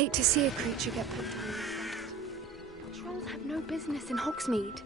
hate to see a creature get put down like that. Trolls have no business in Hogsmeade.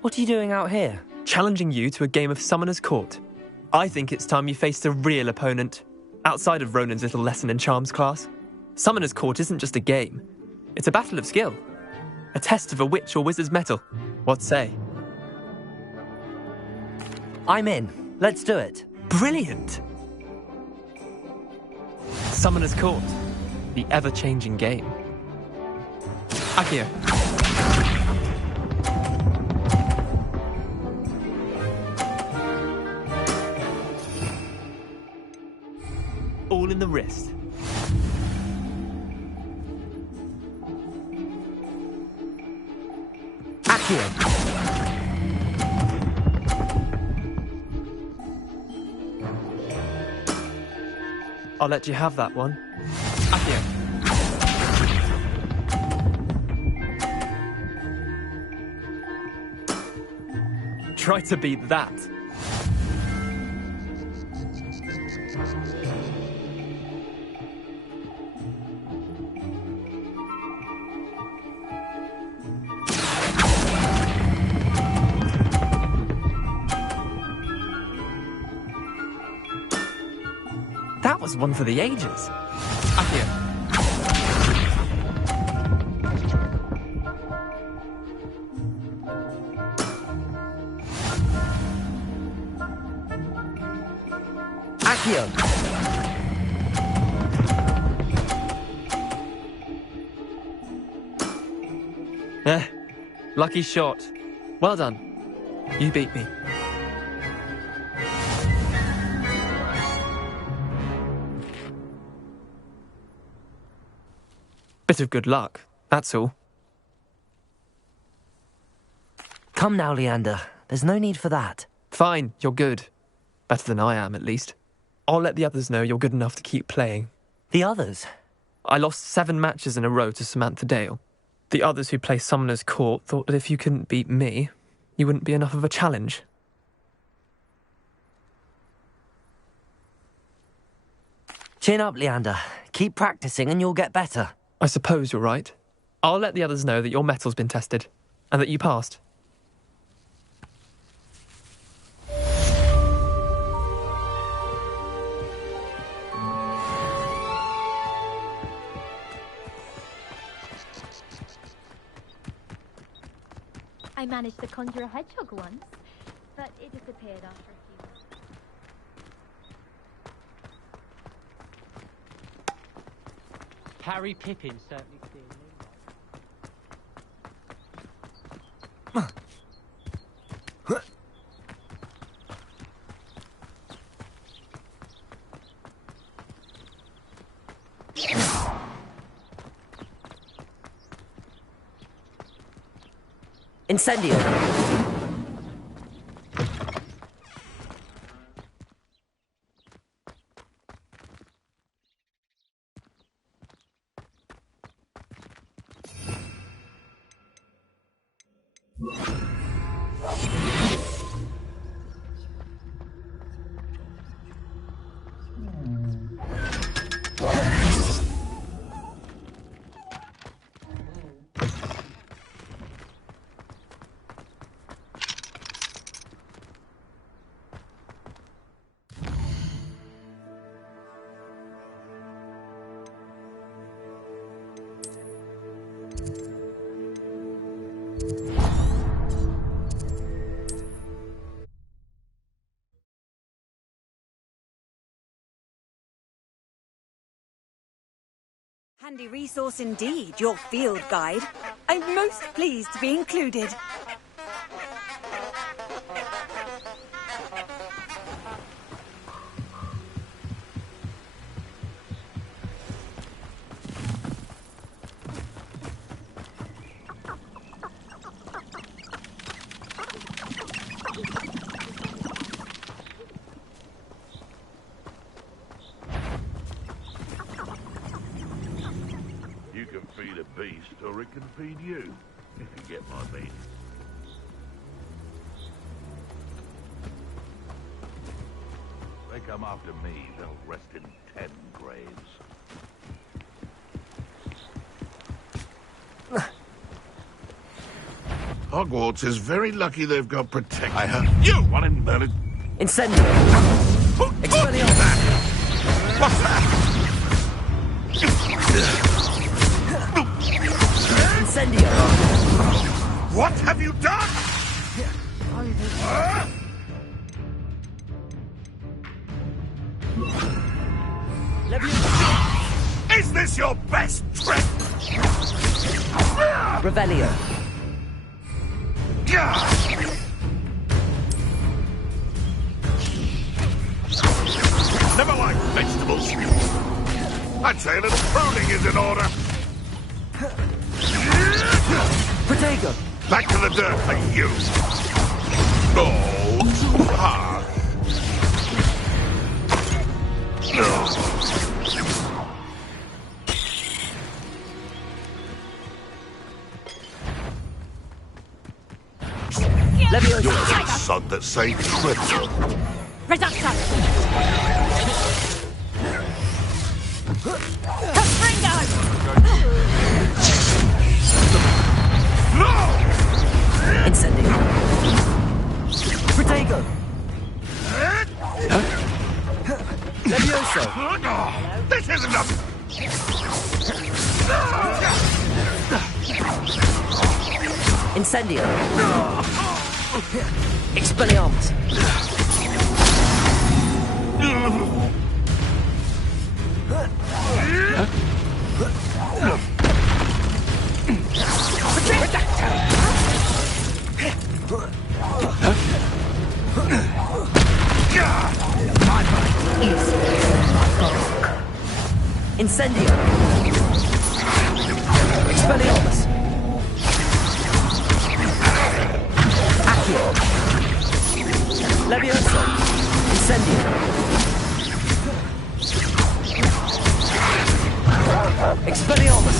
What are you doing out here? Challenging you to a game of Summoner's Court. I think it's time you faced a real opponent, outside of Ronan's little lesson in charms class. Summoner's Court isn't just a game. It's a battle of skill. A test of a witch or wizard's mettle. What say? I'm in. Let's do it. Brilliant! Summoner's Court. The ever-changing game. Accio. All in the wrist. Accio. I'll let you have that one. Accio. Try to beat that. That was one for the ages. Accio. Accio. Lucky shot. Well done. You beat me. Bit of good luck, that's all. Come now, Leander. There's no need for that. Fine, you're good. Better than I am, at least. I'll let the others know you're good enough to keep playing. The others? I lost 7 matches in a row to Samantha Dale. The others who play Summoner's Court thought that if you couldn't beat me, you wouldn't be enough of a challenge. Chin up, Leander. Keep practicing and you'll get better. I suppose you're right. I'll let the others know that your metal's been tested, and that you passed. I managed to conjure a hedgehog once, but it disappeared after a few months. Harry Pippin certainly could be a new Incendio. Handy resource indeed, your field guide. I'm most pleased to be included. You can feed a beast, or it can feed you, if you get my meaning. They come after me, they'll rest in 10 graves. Hogwarts is very lucky they've got protection. I heard you one in Merlin. Incendio! Expelliarmus! What's that? Incendio! What have you done? Is this your best trick? Revelio! Never liked vegetables. I'd say a little pruning is in order. Protego! Back to the dirt for you. Oh, too hard. Leviosa! You're the son that saved Percival. Reductor! Capringo! No! Incendio! Protego! Leviosa! This isn't a... Incendio! Expelliarmus! Incendio! Expelliarmus! Accio! Leviosa! Incendio! Expelliarmus!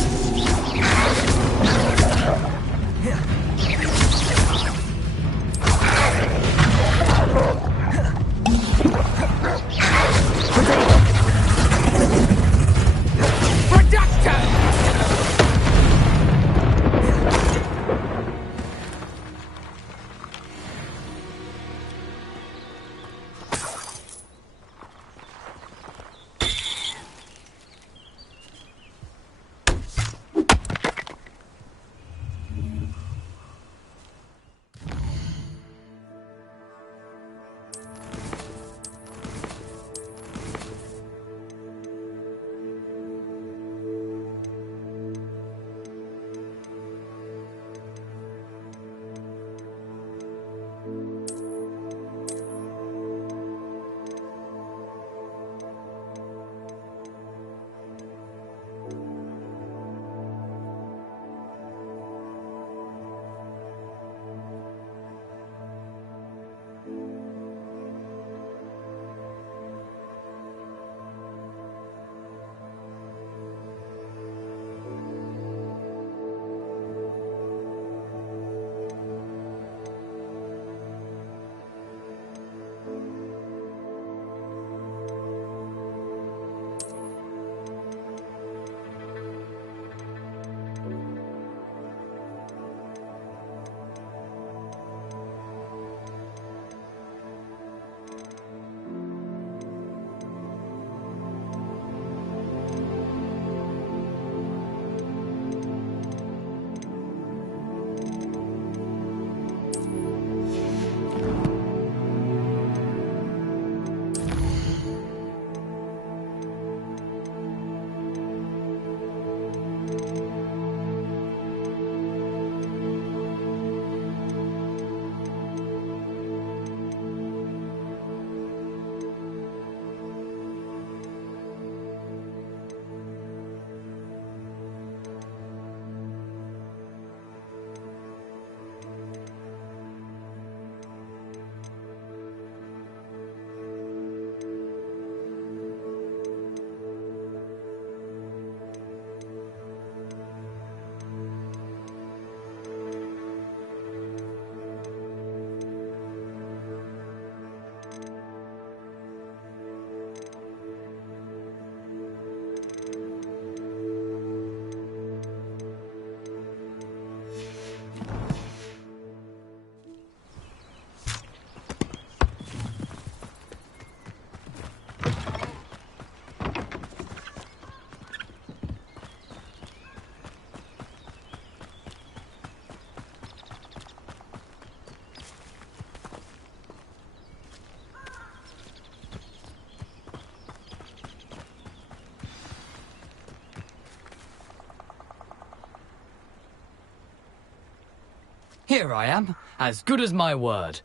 Here I am, as good as my word.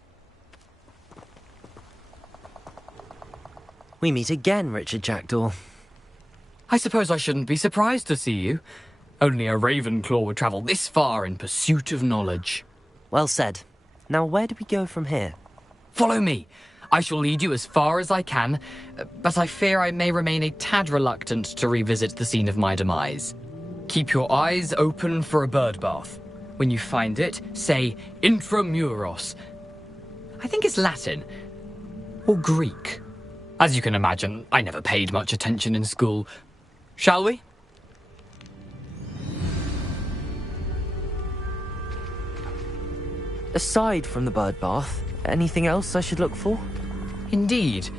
We meet again, Richard Jackdaw. I suppose I shouldn't be surprised to see you. Only a Ravenclaw would travel this far in pursuit of knowledge. Well said. Now, where do we go from here? Follow me. I shall lead you as far as I can, but I fear I may remain a tad reluctant to revisit the scene of my demise. Keep your eyes open for a bird bath. When you find it, say intramuros. I think it's Latin. Or Greek. As you can imagine, I never paid much attention in school. Shall we? Aside from the bird bath, anything else I should look for? Indeed.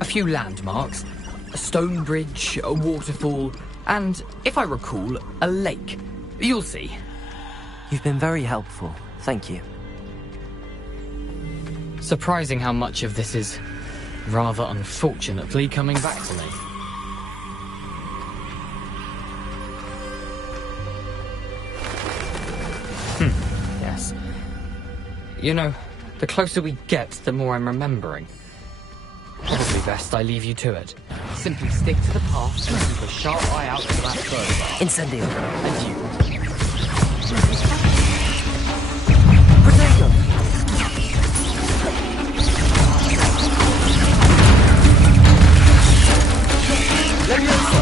A few landmarks. A stone bridge, a waterfall, and, if I recall, a lake. You'll see. You've been very helpful. Thank you. Surprising how much of this is, rather unfortunately, coming back to me. Yes. You know, the closer we get, the more I'm remembering. Probably best I leave you to it. Simply stick to the path and keep a sharp eye out for that bird bar. Incendio. And you. Protego! Levioso!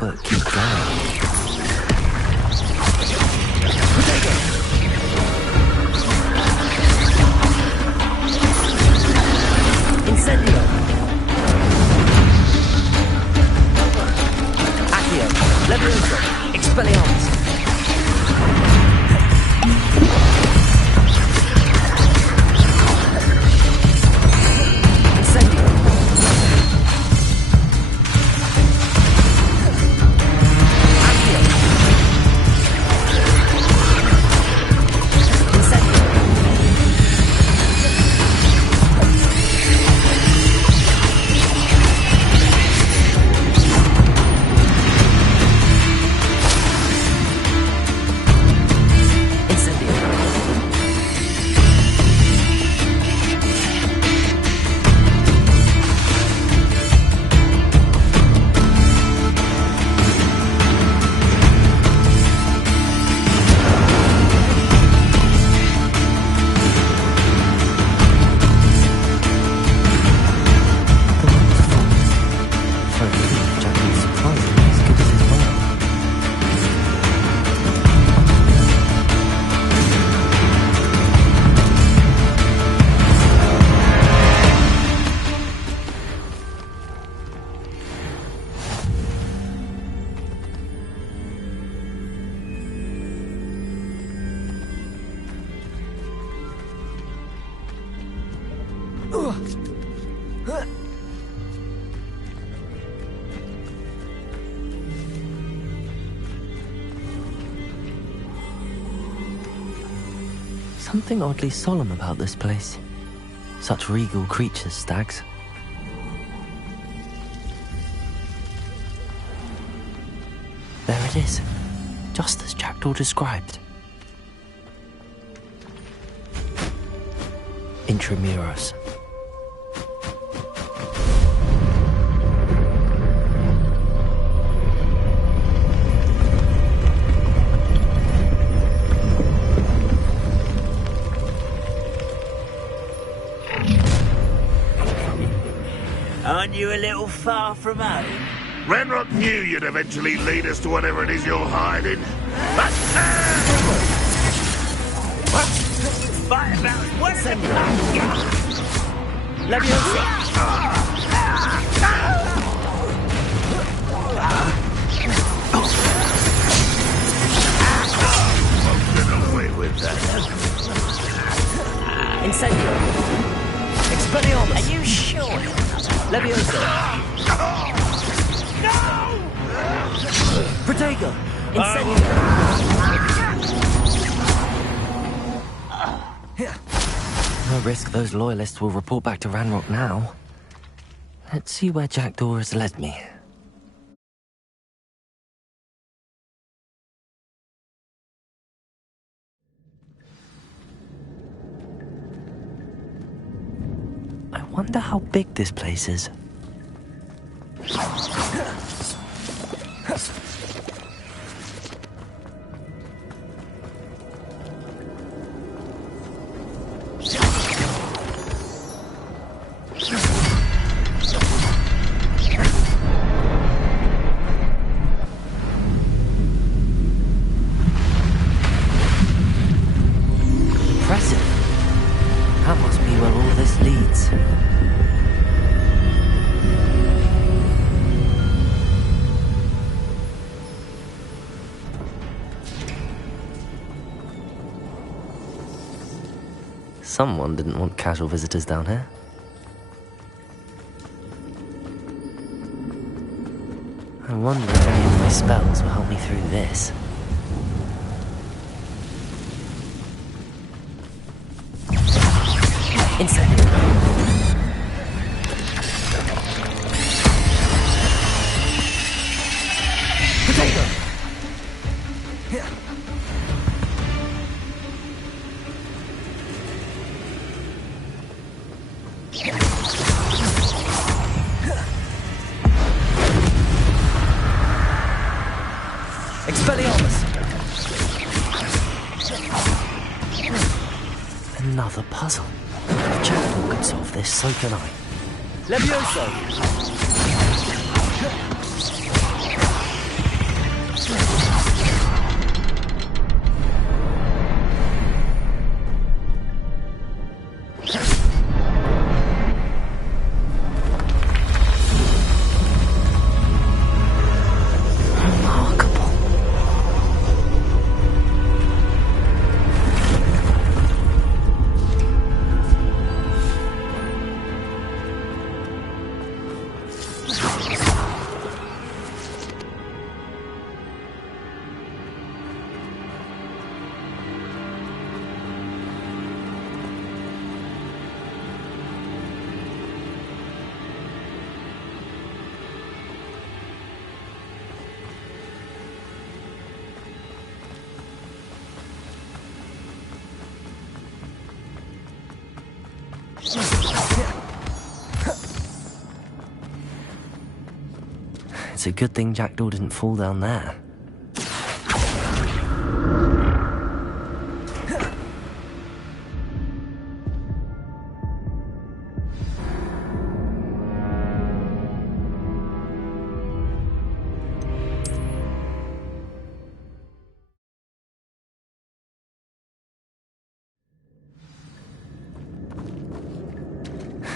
But keep going. Incendio. Accio. Levioso. Expelliarmus. Something oddly solemn about this place. Such regal creatures, stags. There it is, just as Jackdaw described. Intramuros. Aren't you a little far from home? Renrock knew you'd eventually lead us to whatever it is you're hiding. Fight about what's in Get away with that. Incendio. Expelliarmus. Are you sure? Levioso. Protego! Incendio! No risk those loyalists will report back to Ranrock now. Let's see where Jackdaw has led me. I wonder how big this place is. Impressive. That must be where all this leads. Someone didn't want casual visitors down here. I wonder if any of my spells will help me through this. Incendio! Potato! Expelliarmus! Another puzzle. If Jackdaw could solve this, so can I. Levioso! It's a good thing Jackdaw didn't fall down there.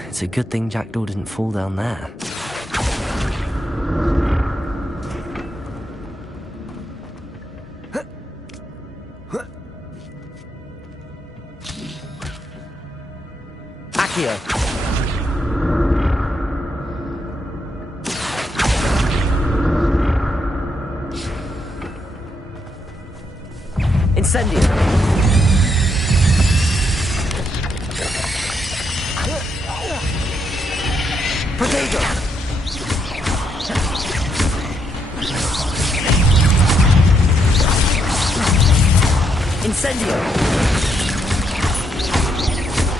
It's a good thing Jackdaw didn't fall down there. Accio. Incendio. Protego. Incendio.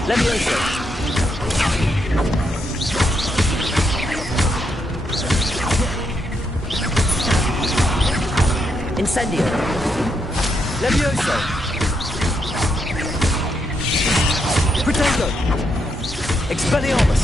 Levioso. Incendio. Levioso. Protego. Expelliarmus.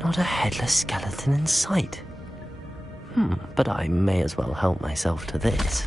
Not a headless skeleton in sight. But I may as well help myself to this.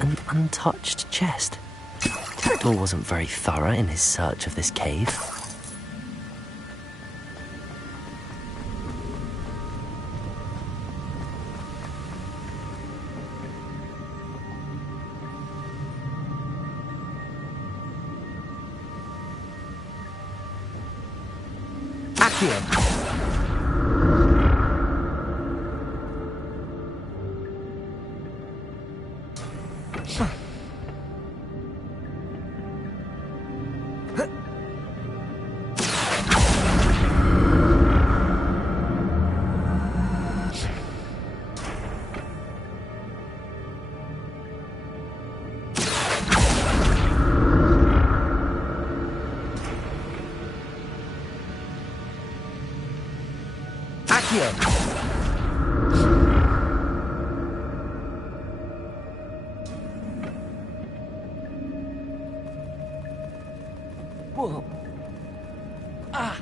An untouched chest. Jackdaw wasn't very thorough in his search of this cave. Whoa. Ah.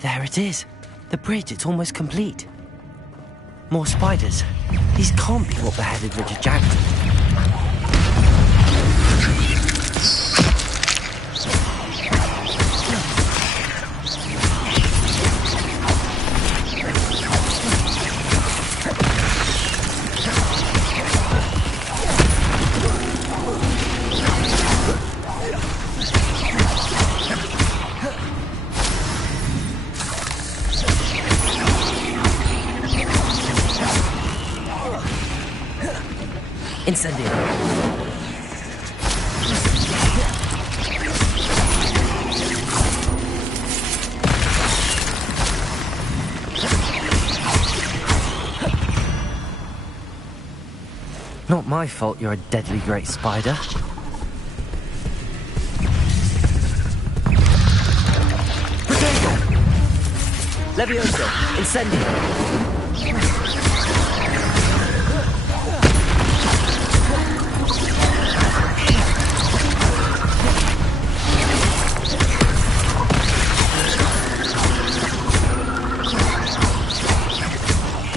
There it is. The bridge, it's almost complete. More spiders. These can't be what beheaded Richard Jackson. Incendio. Not my fault you're a deadly great spider. Potato! Levioso! Incendio!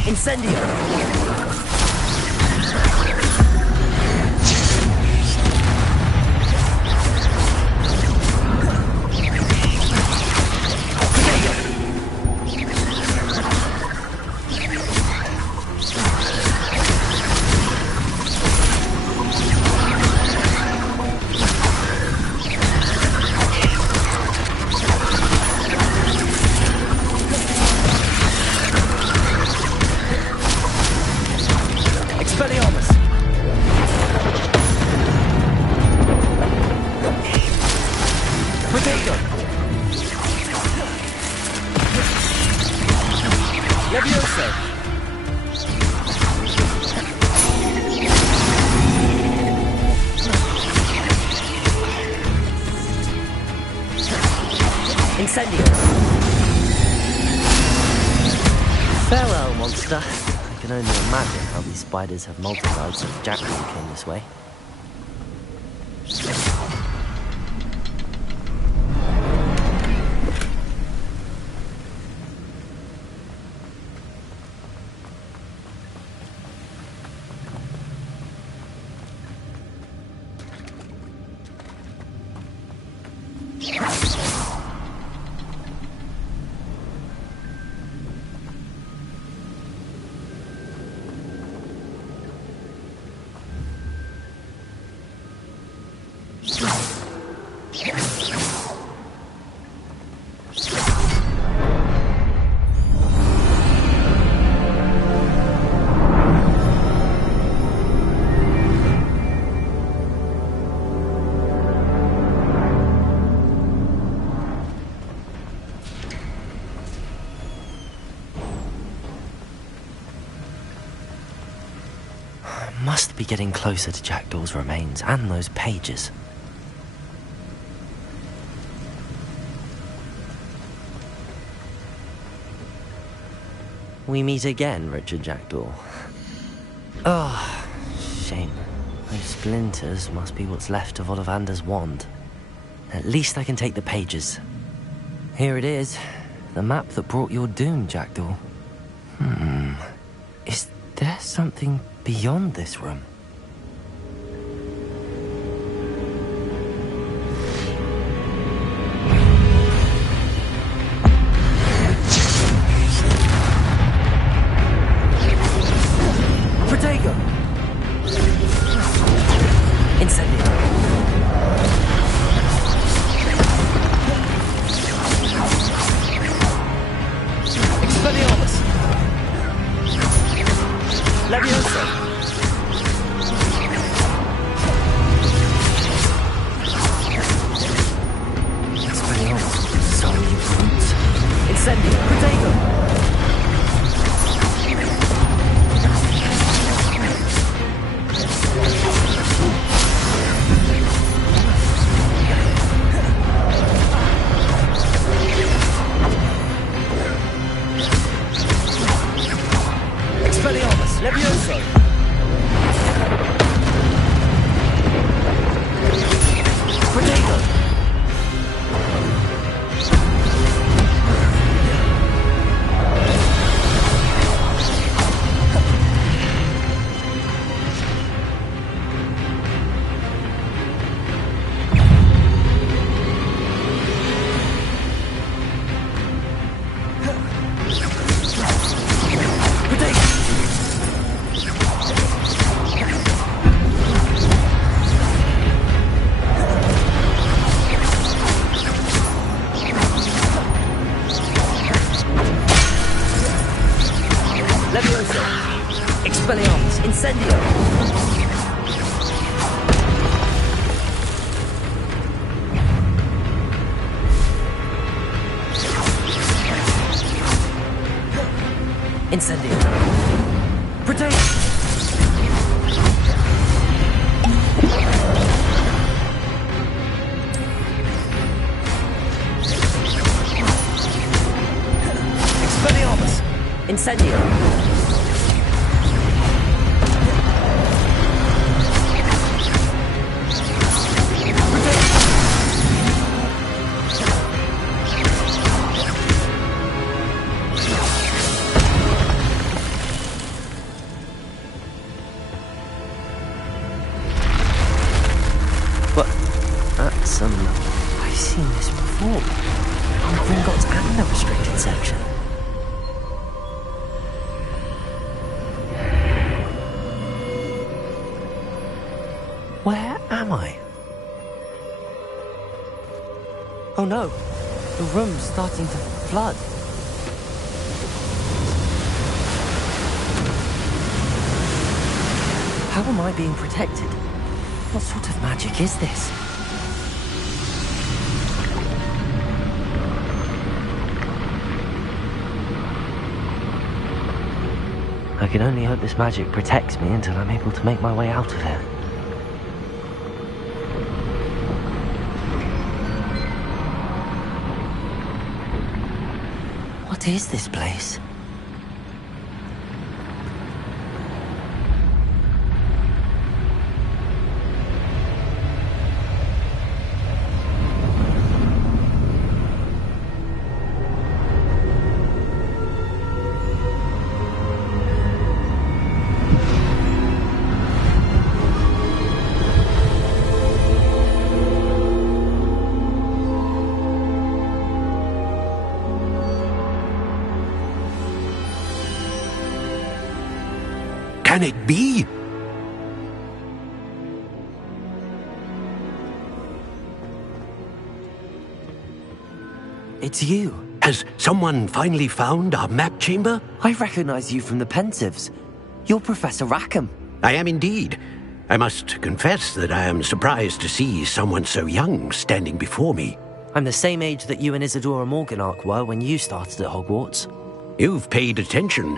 Incendio! Incendio! Farewell, monster. I can only imagine how these spiders have multiplied since Jackdaw came this way. Must be getting closer to Jackdaw's remains and those pages. We meet again, Richard Jackdaw. Oh, shame. Those splinters must be what's left of Ollivander's wand. At least I can take the pages. Here it is. The map that brought your doom, Jackdaw. Is there something beyond this room? Protego! Incendio! Expelliarmus! Leviosa! Incendio! Protego! Expelliarmus! Levioso! Protego! Expelliarmus, Incendio! Incendio! Protect! Expelliarmus! Incendio! I've seen this before. On Gringotts and the restricted section. Where am I? Oh no, the room's starting to flood. How am I being protected? What sort of magic is this? I can only hope this magic protects me until I'm able to make my way out of here. What is this place? can it be? It's you. Has someone finally found our map chamber? I recognize you from the Pensieves. You're Professor Rackham. I am indeed. I must confess that I am surprised to see someone so young standing before me. I'm the same age that you and Isadora Morganach were when you started at Hogwarts. You've paid attention,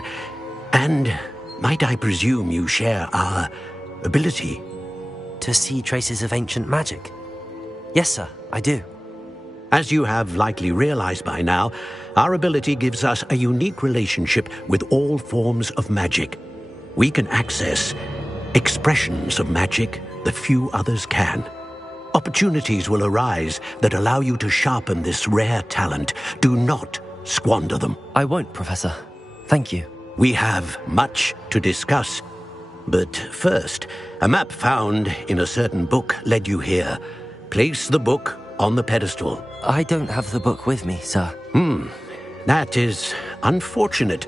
and might I presume you share our ability? To see traces of ancient magic? Yes, sir, I do. As you have likely realized by now, our ability gives us a unique relationship with all forms of magic. We can access expressions of magic that few others can. Opportunities will arise that allow you to sharpen this rare talent. Do not squander them. I won't, Professor. Thank you. We have much to discuss. But first, a map found in a certain book led you here. Place the book on the pedestal. I don't have the book with me, sir. That is unfortunate.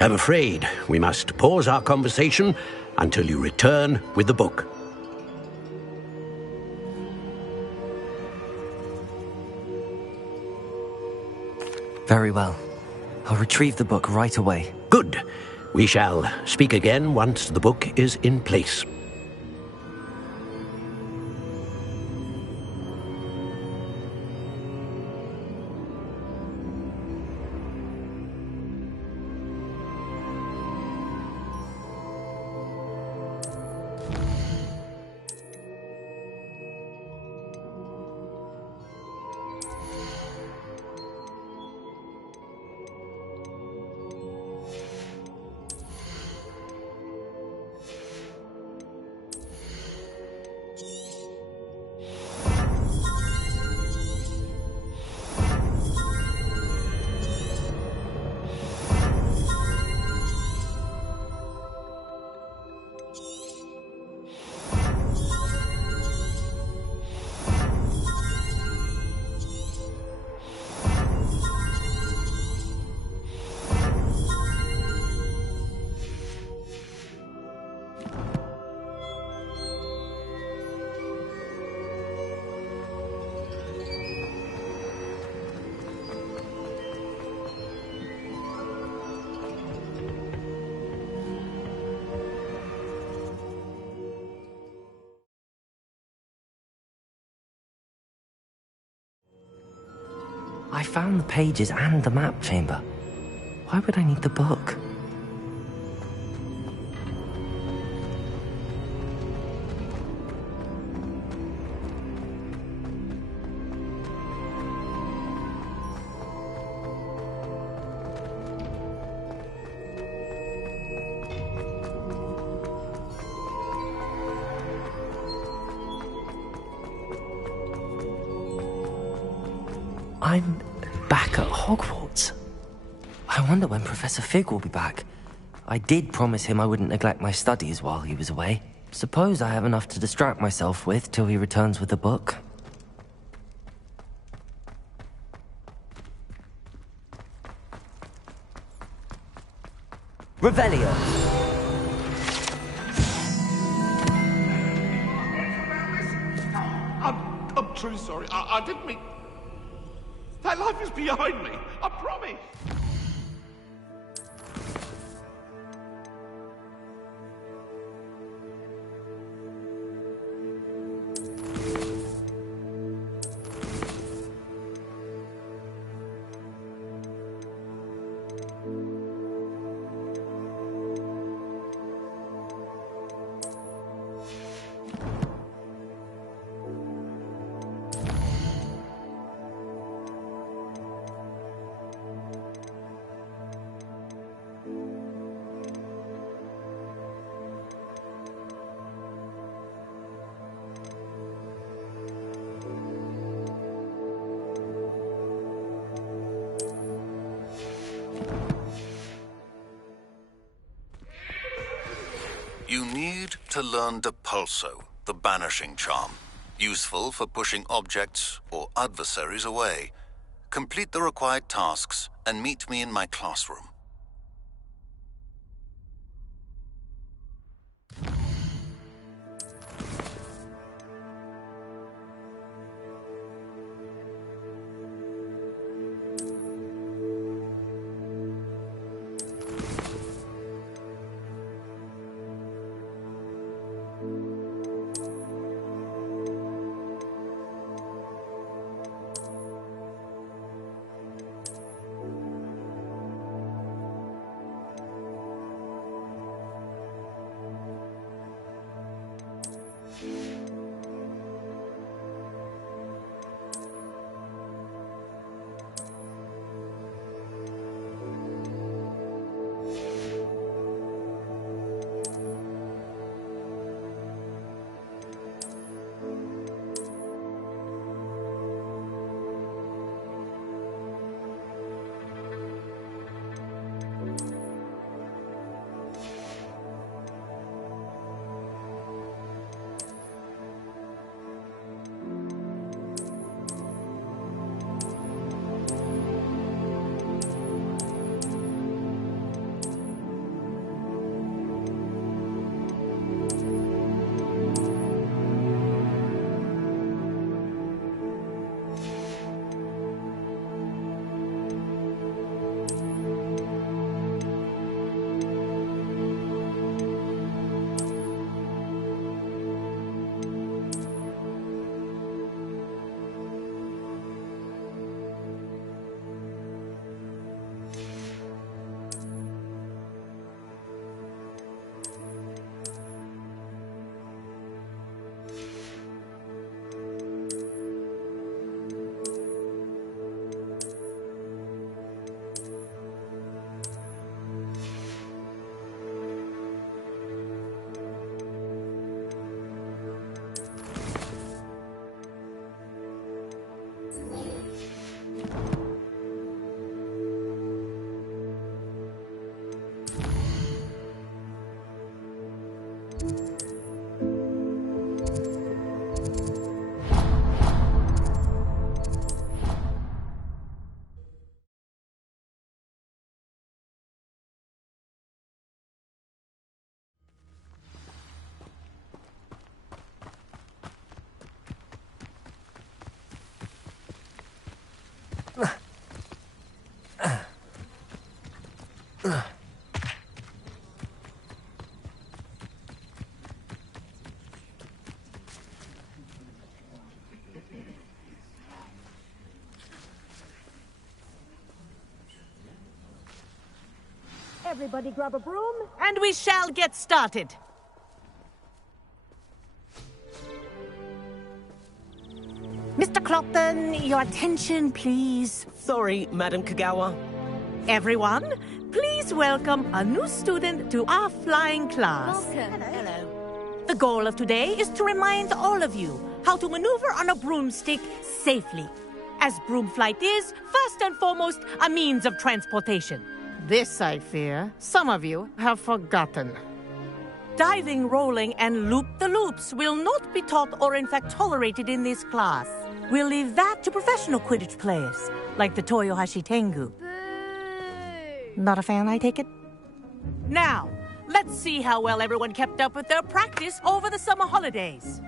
I'm afraid we must pause our conversation until you return with the book. Very well. I'll retrieve the book right away. Good. We shall speak again once the book is in place. I found the pages and the map chamber. Why would I need the book? I'm back at Hogwarts. I wonder when Professor Fig will be back. I did promise him I wouldn't neglect my studies while he was away. Suppose I have enough to distract myself with till he returns with the book. Revelio. I'm truly sorry. I didn't mean... That life is behind me. I promise. You need to learn Depulso, the banishing charm. Useful for pushing objects or adversaries away. Complete the required tasks and meet me in my classroom. Everybody grab a broom, and we shall get started. Mr. Clopton, your attention, please. Sorry, Madam Kagawa. Everyone, please welcome a new student to our flying class. Welcome. Hello. The goal of today is to remind all of you how to maneuver on a broomstick safely, as broom flight is, first and foremost, a means of transportation. This, I fear, some of you have forgotten. Diving, rolling, and loop-the-loops will not be taught or in fact tolerated in this class. We'll leave that to professional Quidditch players, like the Toyohashi Tengu. Not a fan, I take it? Now, let's see how well everyone kept up with their practice over the summer holidays.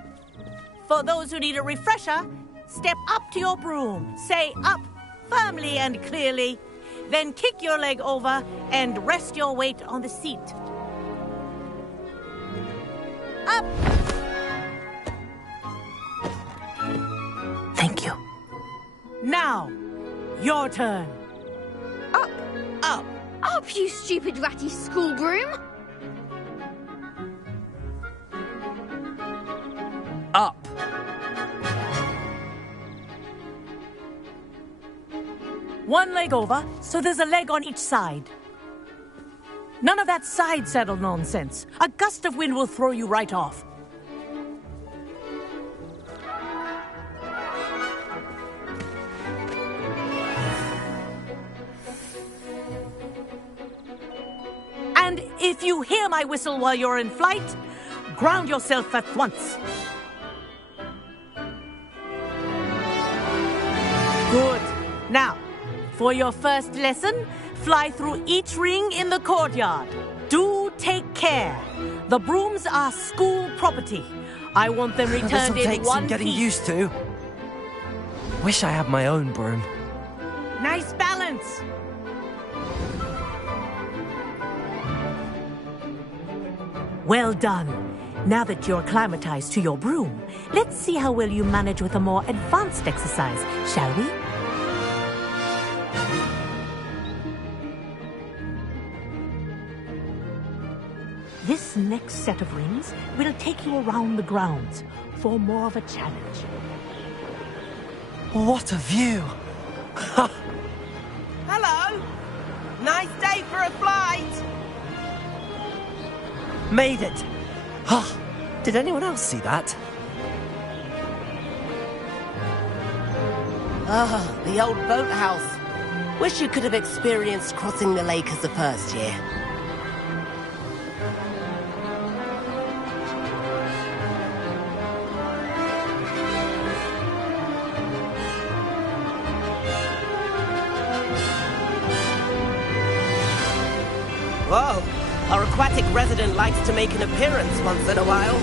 For those who need a refresher, step up to your broom, say up firmly and clearly, then kick your leg over and rest your weight on the seat. Up! Thank you. Now, your turn. Up! Up! Up, you stupid ratty school broom! Up. One leg over, so there's a leg on each side. None of that side saddle nonsense. A gust of wind will throw you right off. And if you hear my whistle while you're in flight, ground yourself at once. Good. Now, for your first lesson, fly through each ring in the courtyard. Do take care. The brooms are school property. I want them returned This'll take in one some getting piece. used to. Wish I had my own broom. Nice balance. Well done. Now that you're acclimatized to your broom, let's see how well you manage with a more advanced exercise, shall we? This next set of rings will take you around the grounds for more of a challenge. What a view! Hello! Nice day for a flight! Made it! Did anyone else see that? Ah, the old boathouse. Wish you could have experienced crossing the lake as a first year. Whoa! Our aquatic resident likes to make an appearance once in a while.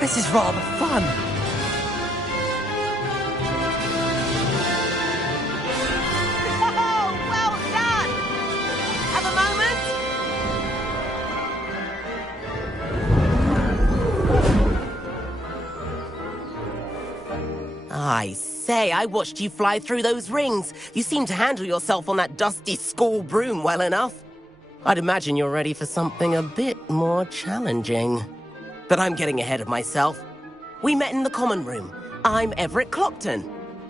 This is rather fun. Oh, well done! Have a moment? I say, I watched you fly through those rings. You seem to handle yourself on that dusty school broom well enough. I'd imagine you're ready for something a bit more challenging. But I'm getting ahead of myself. We met in the common room. I'm Everett Clopton.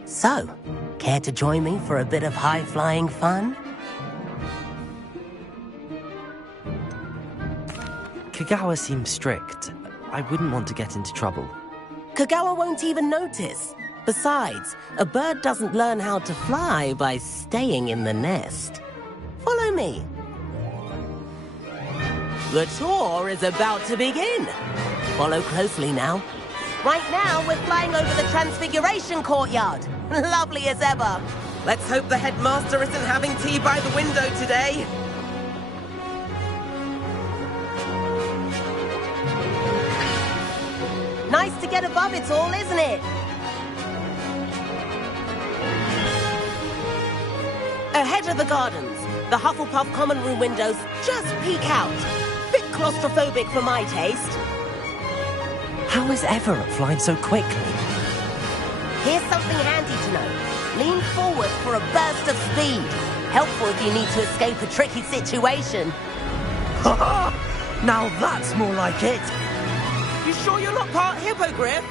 So, care to join me for a bit of high-flying fun? Kagawa seems strict. I wouldn't want to get into trouble. Kagawa won't even notice. Besides, a bird doesn't learn how to fly by staying in the nest. Follow me. The tour is about to begin. Follow closely now. Right now, we're flying over the Transfiguration Courtyard. Lovely as ever. Let's hope the headmaster isn't having tea by the window today. Nice to get above it all, isn't it? Ahead of the gardens, the Hufflepuff common room windows just peek out. Bit claustrophobic for my taste. How is Everett flying so quickly? Here's something handy to know. Lean forward for a burst of speed. Helpful if you need to escape a tricky situation. Now that's more like it. You sure you're not part hippogriff?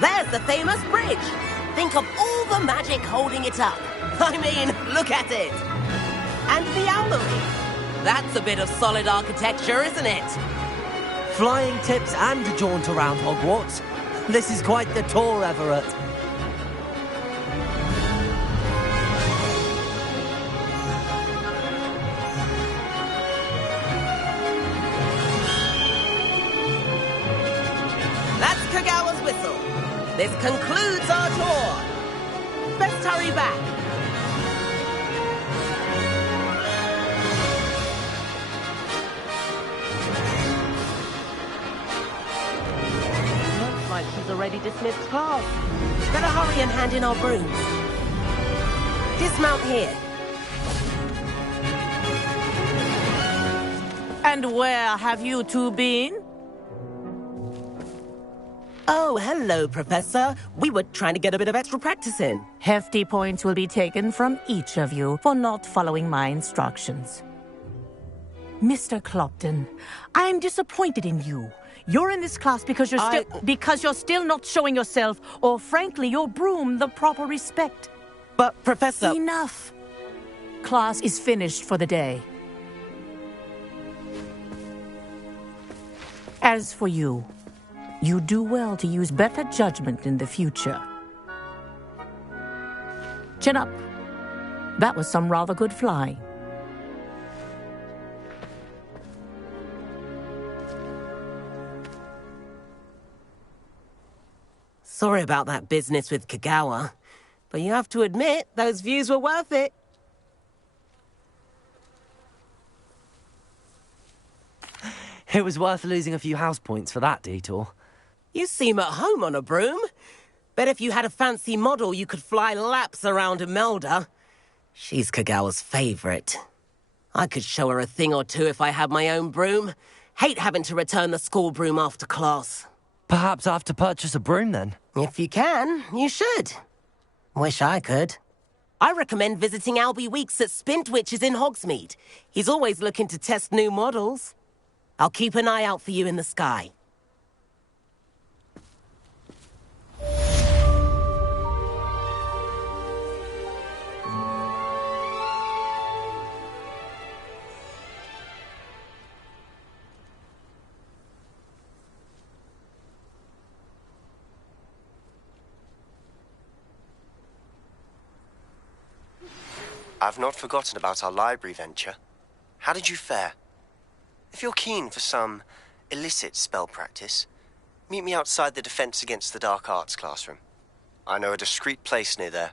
There's the famous bridge. Think of all the magic holding it up. I mean, look at it. And the owlery. That's a bit of solid architecture, isn't it? Flying tips and a jaunt around Hogwarts. This is quite the tour, Everett. That's Kagawa's whistle. This concludes our tour. Best hurry back. Looks like she's already dismissed class. Better hurry and hand in our brooms. Dismount here. And where have you two been? Oh, hello, Professor. We were trying to get a bit of extra practice in. Hefty points will be taken from each of you for not following my instructions. Mr. Clopton, I'm disappointed in you. You're in this class because you're still not showing yourself, or frankly, your broom, the proper respect. But, Professor... Enough. Class is finished for the day. As for you, you do well to use better judgment in the future. Chin up. That was some rather good flying. Sorry about that business with Kagawa, but you have to admit, those views were worth it. It was worth losing a few house points for that detour. You seem at home on a broom. Bet if you had a fancy model, you could fly laps around Imelda. She's Kagawa's favorite. I could show her a thing or two if I had my own broom. Hate having to return the school broom after class. Perhaps I have to purchase a broom then? If you can, you should. Wish I could. I recommend visiting Albie Weeks at Spintwitches in Hogsmeade. He's always looking to test new models. I'll keep an eye out for you in the sky. I've not forgotten about our library venture. How did you fare? If you're keen for some illicit spell practice, meet me outside the Defense Against the Dark Arts classroom. I know a discreet place near there.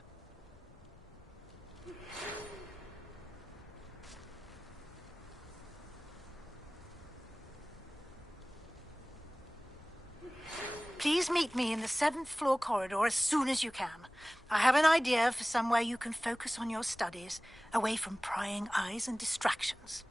Please meet me in the 7th floor corridor as soon as you can. I have an idea for somewhere you can focus on your studies, away from prying eyes and distractions.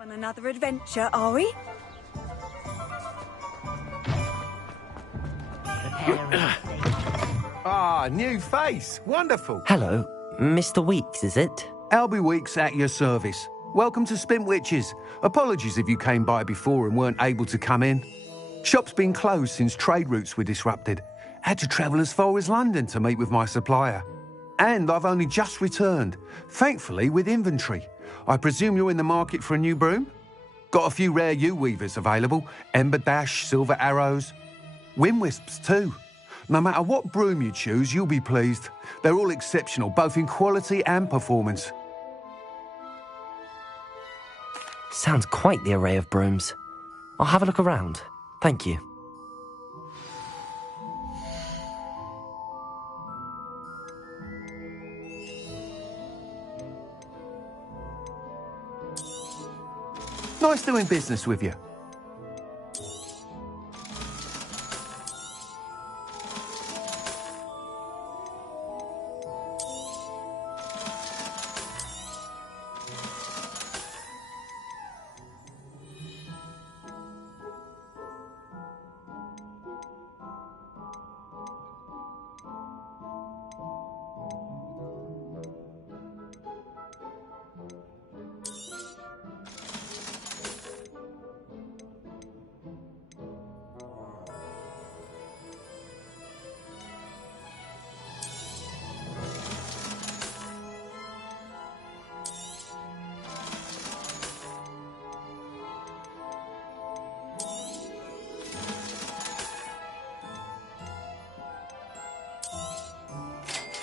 On another adventure, are we? Ah, new face. Wonderful. Hello, Mr. Weeks, is it? Albie Weeks at your service. Welcome to Spintwitches. Apologies if you came by before and weren't able to come in. Shop's been closed since trade routes were disrupted. Had to travel as far as London to meet with my supplier. And I've only just returned, thankfully with inventory. I presume you're in the market for a new broom? Got a few rare U-weavers available. Ember Dash, Silver Arrows. Wind Wisps too. No matter what broom you choose, you'll be pleased. They're all exceptional, both in quality and performance. Sounds quite the array of brooms. I'll have a look around. Thank you. Nice doing business with you.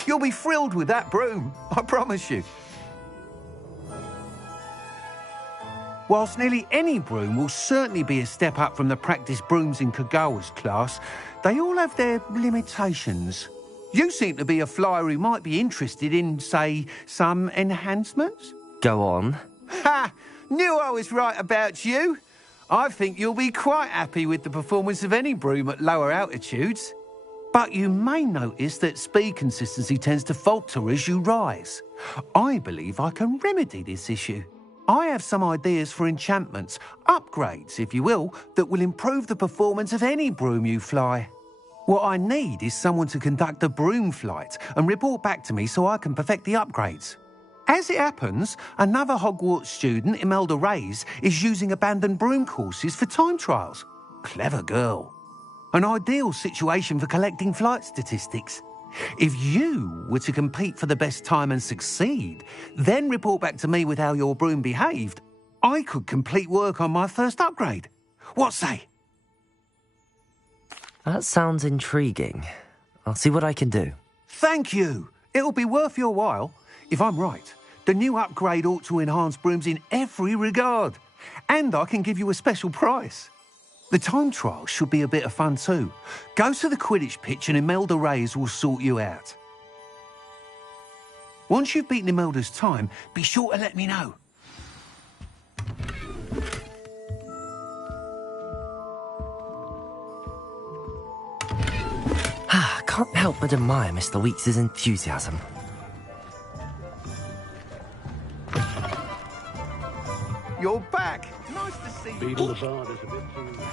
You'll be thrilled with that broom, I promise you. Whilst nearly any broom will certainly be a step up from the practice brooms in Kagawa's class, they all have their limitations. You seem to be a flyer who might be interested in, say, some enhancements? Go on. Ha! Knew I was right about you. I think you'll be quite happy with the performance of any broom at lower altitudes. But you may notice that speed consistency tends to falter as you rise. I believe I can remedy this issue. I have some ideas for enchantments, upgrades, if you will, that will improve the performance of any broom you fly. What I need is someone to conduct a broom flight and report back to me so I can perfect the upgrades. As it happens, another Hogwarts student, Imelda Reyes, is using abandoned broom courses for time trials. Clever girl. An ideal situation for collecting flight statistics. If you were to compete for the best time and succeed, then report back to me with how your broom behaved, I could complete work on my first upgrade. What say? That sounds intriguing. I'll see what I can do. Thank you. It'll be worth your while. If I'm right, the new upgrade ought to enhance brooms in every regard. And I can give you a special price. The time trial should be a bit of fun too. Go to the Quidditch pitch and Imelda Reyes will sort you out. Once you've beaten Imelda's time, be sure to let me know. Can't help but admire Mr. Weeks' enthusiasm. You're back. Nice to see you. Beetle the Bard is a bit too...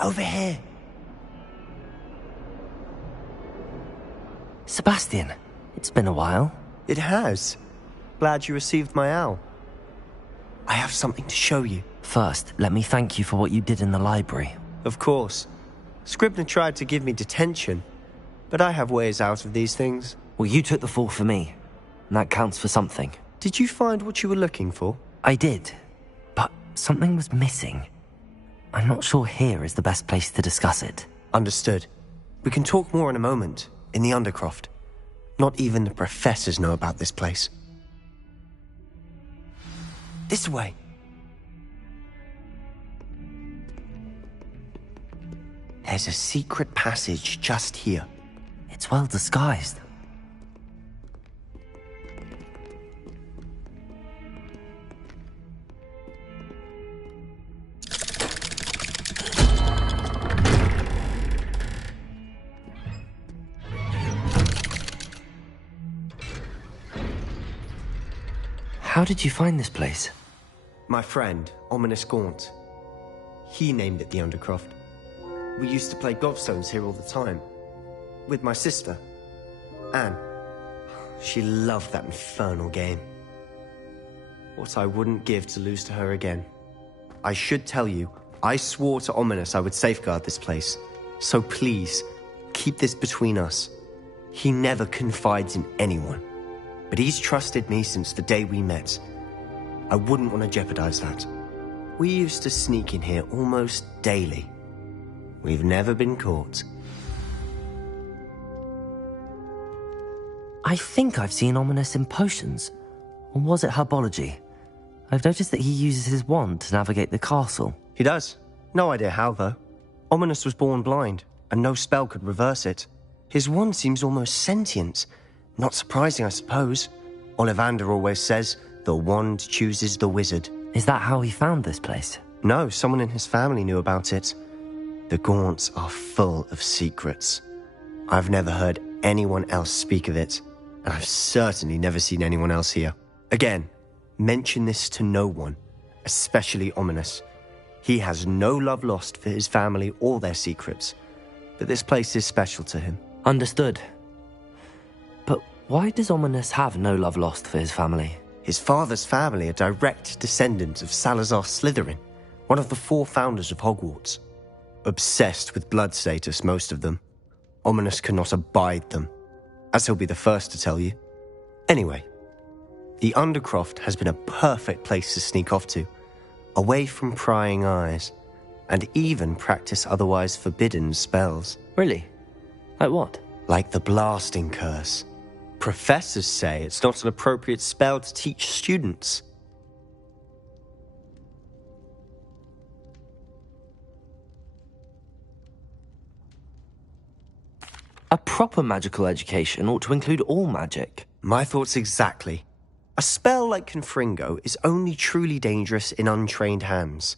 Over here. Sebastian, it's been a while. It has. Glad you received my owl. I have something to show you. First, let me thank you for what you did in the library. Of course. Scribner tried to give me detention, but I have ways out of these things. Well, you took the fall for me, and that counts for something. Did you find what you were looking for? I did, but something was missing. I'm not sure here is the best place to discuss it. Understood. We can talk more in a moment, in the Undercroft. Not even the professors know about this place. This way. There's a secret passage just here. It's well disguised. How did you find this place? My friend, Ominous Gaunt. He named it the Undercroft. We used to play gobstones here all the time. With my sister, Anne. She loved that infernal game. What I wouldn't give to lose to her again. I should tell you, I swore to Ominous I would safeguard this place. So please, keep this between us. He never confides in anyone. But he's trusted me since the day we met. I wouldn't want to jeopardize that. We used to sneak in here almost daily. We've never been caught. I think I've seen Ominous in potions. Or was it herbology? I've noticed that he uses his wand to navigate the castle. He does. No idea how, though. Ominous was born blind, and no spell could reverse it. His wand seems almost sentient. Not surprising, I suppose. Ollivander always says, the wand chooses the wizard. Is that how he found this place? No, someone in his family knew about it. The Gaunts are full of secrets. I've never heard anyone else speak of it, and I've certainly never seen anyone else here. Again, mention this to no one, especially Ominous. He has no love lost for his family or their secrets, but this place is special to him. Understood. But why does Ominous have no love lost for his family? His father's family are direct descendants of Salazar Slytherin, one of the 4 founders of Hogwarts. Obsessed with blood status, most of them. Ominous cannot abide them, as he'll be the first to tell you. Anyway, the Undercroft has been a perfect place to sneak off to, away from prying eyes, and even practice otherwise forbidden spells. Really? Like what? Like the blasting curse. Professors say it's not an appropriate spell to teach students. A proper magical education ought to include all magic. My thoughts exactly. A spell like Confringo is only truly dangerous in untrained hands.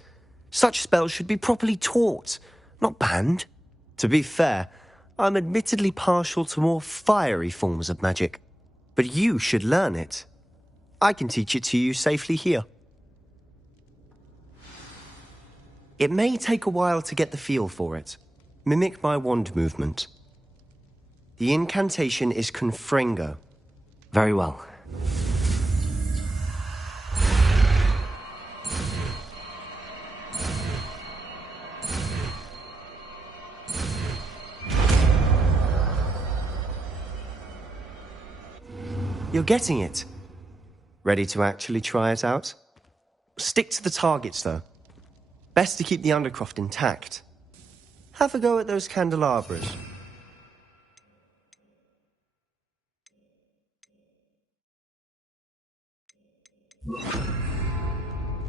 Such spells should be properly taught, not banned. To be fair, I'm admittedly partial to more fiery forms of magic. But you should learn it. I can teach it to you safely here. It may take a while to get the feel for it. Mimic my wand movement. The incantation is Confringo. Very well. You're getting it. Ready to actually try it out? Stick to the targets, though. Best to keep the Undercroft intact. Have a go at those candelabras.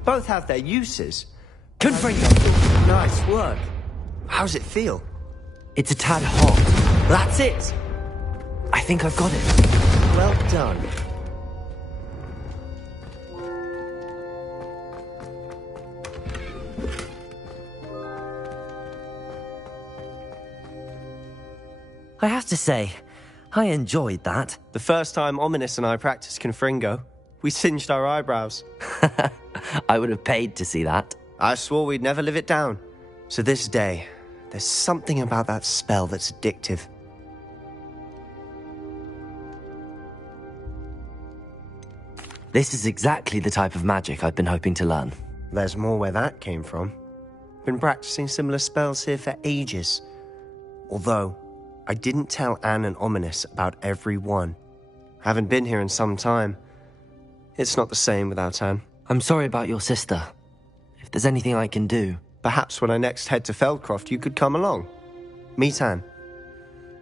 Both have their uses. Confringo! Nice work. How's it feel? It's a tad hot. That's it! I think I've got it. Well done. I have to say, I enjoyed that. The first time Ominous and I practiced Confringo, we singed our eyebrows. I would have paid to see that. I swore we'd never live it down. So this day, There's something about that spell that's addictive. This is exactly the type of magic I've been hoping to learn. There's more where that came from. Been practicing similar spells here for ages. Although, I didn't tell Anne and Ominous about every one. Haven't been here in some time. It's not the same without Anne. I'm sorry about your sister. If there's anything I can do... Perhaps when I next head to Feldcroft, you could come along. Meet Anne.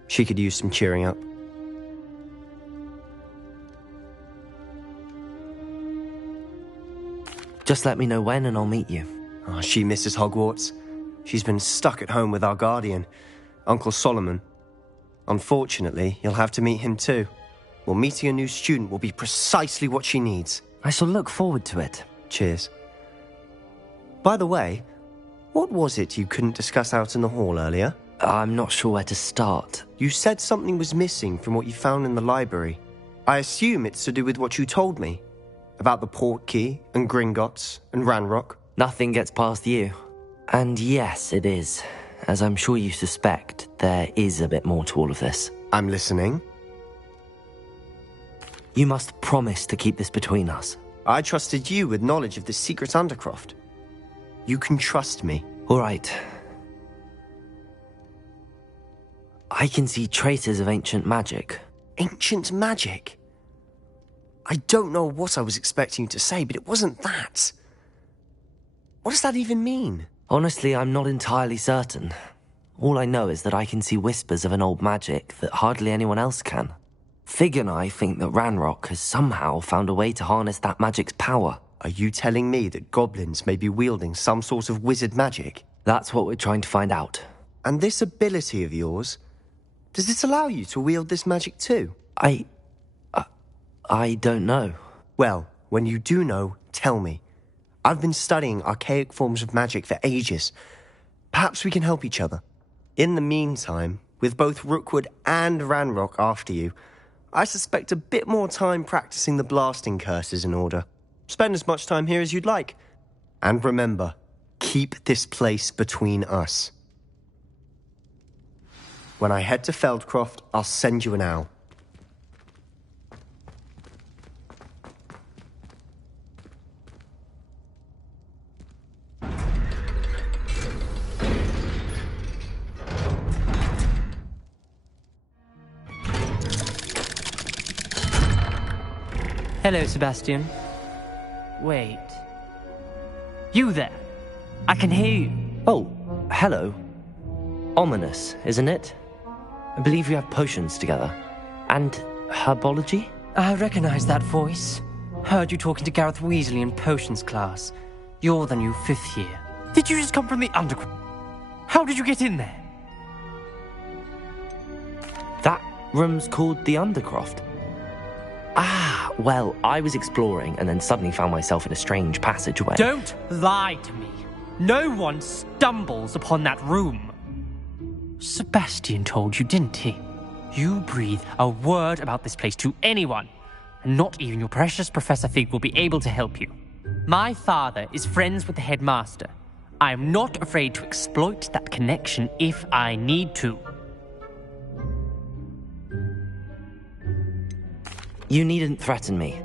She could use some cheering up. Just let me know when and I'll meet you. Oh, she misses Hogwarts. She's been stuck at home with our guardian, Uncle Solomon. Unfortunately, you'll have to meet him too. Well, meeting a new student will be precisely what she needs. I shall look forward to it. Cheers. By the way, what was it you couldn't discuss out in the hall earlier? I'm not sure where to start. You said something was missing from what you found in the library. I assume it's to do with what you told me. About the Portkey and Gringotts and Ranrock. Nothing gets past you. And yes, it is. As I'm sure you suspect, there is a bit more to all of this. I'm listening. You must promise to keep this between us. I trusted you with knowledge of the secret Undercroft. You can trust me. All right. I can see traces of ancient magic. Ancient magic? I don't know what I was expecting you to say, but it wasn't that. What does that even mean? Honestly, I'm not entirely certain. All I know is that I can see whispers of an old magic that hardly anyone else can. Fig and I think that Ranrock has somehow found a way to harness that magic's power. Are you telling me that goblins may be wielding some sort of wizard magic? That's what we're trying to find out. And this ability of yours, does it allow you to wield this magic too? I don't know. Well, when you do know, tell me. I've been studying archaic forms of magic for ages. Perhaps we can help each other. In the meantime, with both Rookwood and Ranrock after you, I suspect a bit more time practicing the blasting curse is in order. Spend as much time here as you'd like. And remember, keep this place between us. When I head to Feldcroft, I'll send you an owl. Hello, Sebastian. Wait. You there? I can hear you. Oh, hello. Ominous, isn't it? I believe you have potions together. And herbology? I recognize that voice. Heard you talking to Gareth Weasley in potions class. You're the new 5th year. Did you just come from the underground? How did you get in there? That room's called the Undercroft. Ah, well, I was exploring and then suddenly found myself in a strange passageway. Don't lie to me. No one stumbles upon that room. Sebastian told you, didn't he? You breathe a word about this place to anyone, and not even your precious Professor Fig will be able to help you. My father is friends with the headmaster. I am not afraid to exploit that connection if I need to. You needn't threaten me.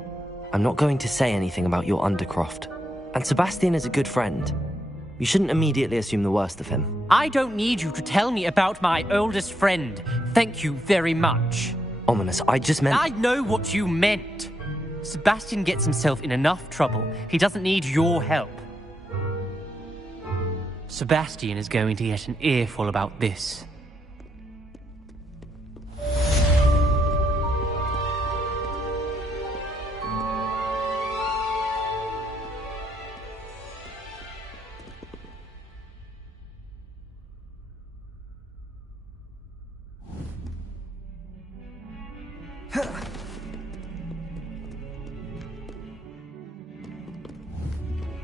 I'm not going to say anything about your Undercroft. And Sebastian is a good friend. You shouldn't immediately assume the worst of him. I don't need you to tell me about my oldest friend. Thank you very much. Ominous, I just meant... I know what you meant. Sebastian gets himself in enough trouble. He doesn't need your help. Sebastian is going to get an earful about this.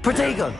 Protego!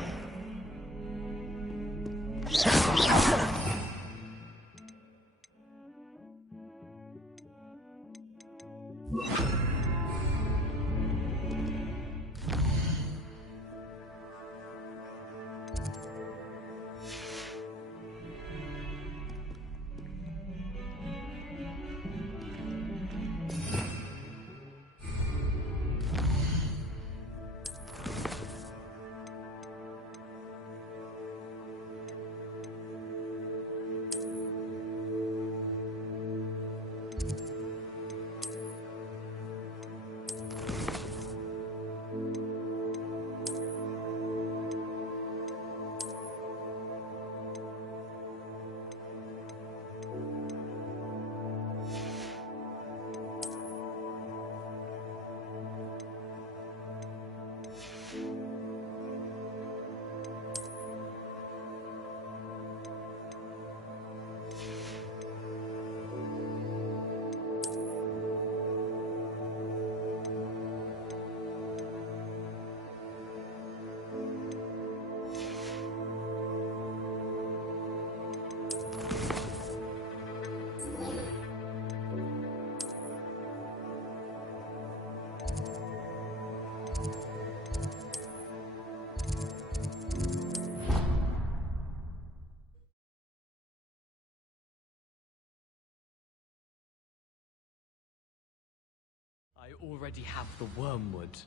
already have the wormwood.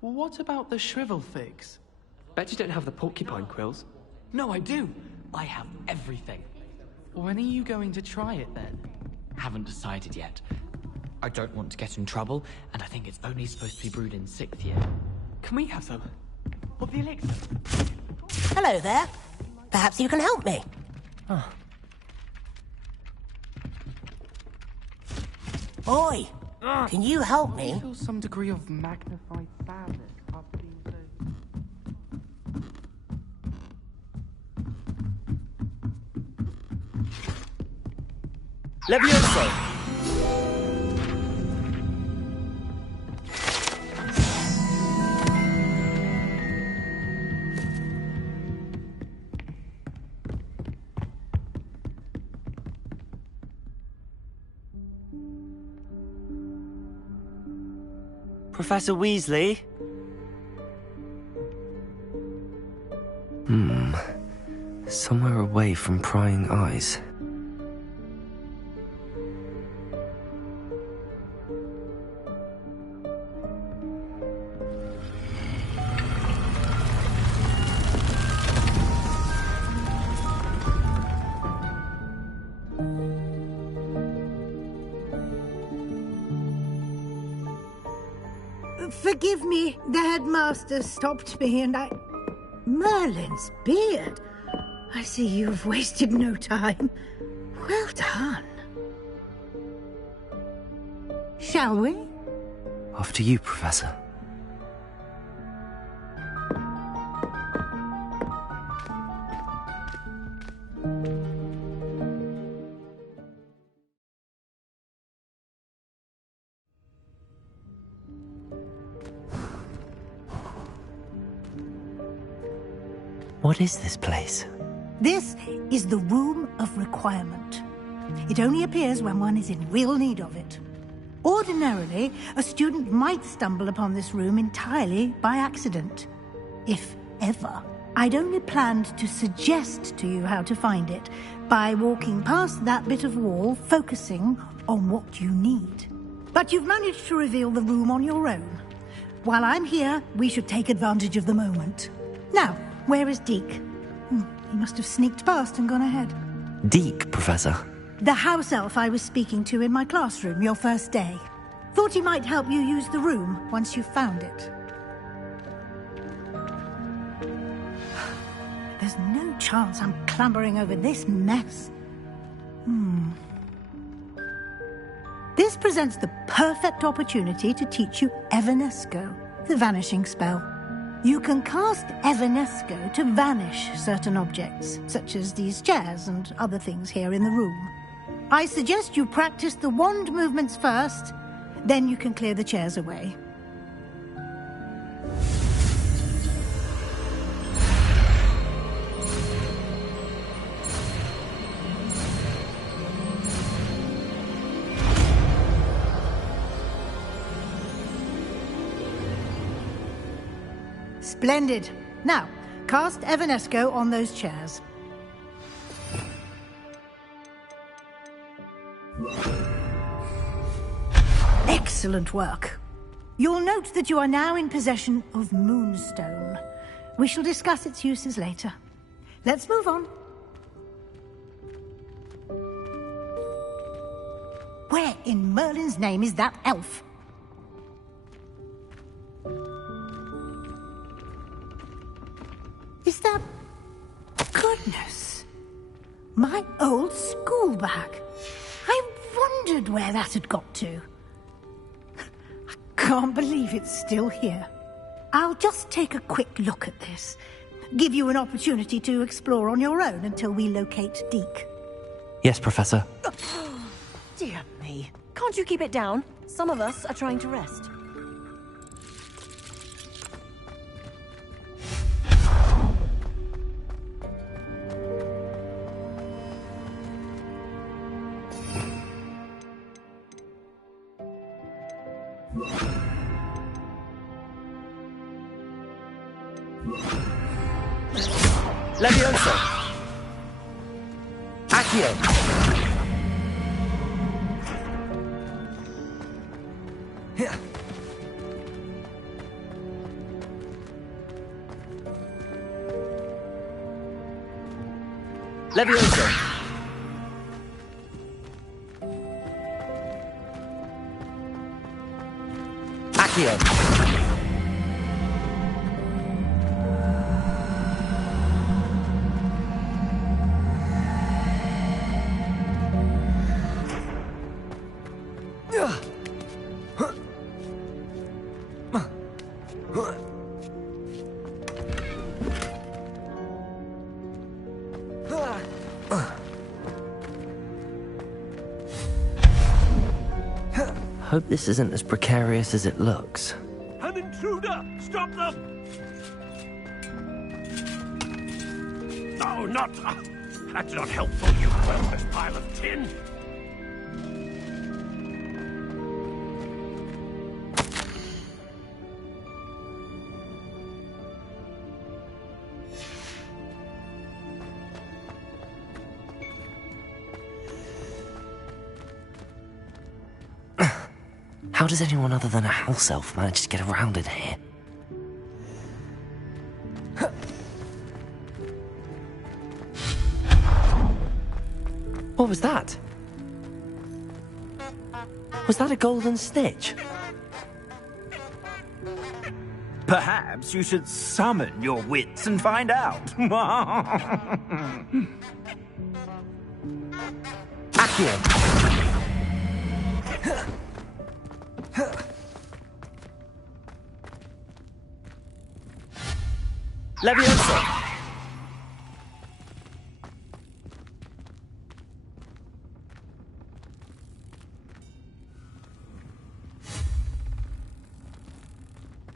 What about the shrivel figs? Bet you don't have the porcupine quills. No, I do. I have everything. When are you going to try it then? Haven't decided yet. I don't want to get in trouble, and I think it's only supposed to be brewed in 6th year. Can we have some? Of the elixir? Hello there. Perhaps you can help me. Oh. Oi! Can you help me? I feel some degree of magnified sadness after being so... Levioso! Professor Weasley? Somewhere away from prying eyes. Forgive me, the headmaster stopped me and I... Merlin's beard. I see you've wasted no time. Well done. Shall we? After you, Professor. What is this place? This is the Room of Requirement. It only appears when one is in real need of it. Ordinarily, a student might stumble upon this room entirely by accident. If ever. I'd only planned to suggest to you how to find it by walking past that bit of wall, focusing on what you need. But you've managed to reveal the room on your own. While I'm here, we should take advantage of the moment. Now, where is Deke? He must have sneaked past and gone ahead. Deke, Professor. The house elf I was speaking to in my classroom your first day. Thought he might help you use the room once you found it. There's no chance I'm clambering over this mess. This presents the perfect opportunity to teach you Evanesco, the vanishing spell. You can cast Evanesco to vanish certain objects, such as these chairs and other things here in the room. I suggest you practice the wand movements first, then you can clear the chairs away. Splendid. Now, cast Evanesco on those chairs. Excellent work. You'll note that you are now in possession of Moonstone. We shall discuss its uses later. Let's move on. Where in Merlin's name is that elf? Is that... Goodness! My old school bag. I wondered where that had got to. I can't believe it's still here. I'll just take a quick look at this. Give you an opportunity to explore on your own until we locate Deke. Yes, Professor. Dear me. Can't you keep it down? Some of us are trying to rest. Levioso! Accio! Levioso! Accio! Hope this isn't as precarious as it looks. An intruder! Stop them! No, not... that's not helpful, you worthless pile of tin! How does anyone other than a house elf manage to get around in here? What was that? Was that a golden snitch? Perhaps you should summon your wits and find out. Accio! Leviosa!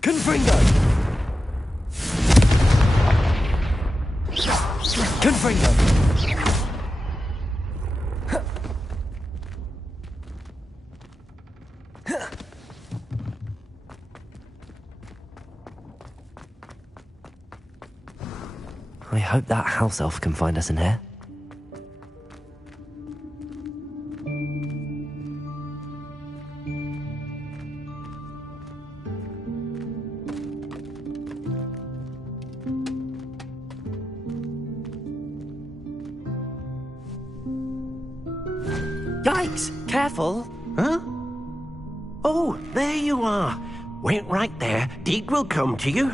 Confringo! Confringo! I hope that house elf can find us in here. Yikes! Careful! Huh? Oh, there you are. Wait right there. Deke will come to you.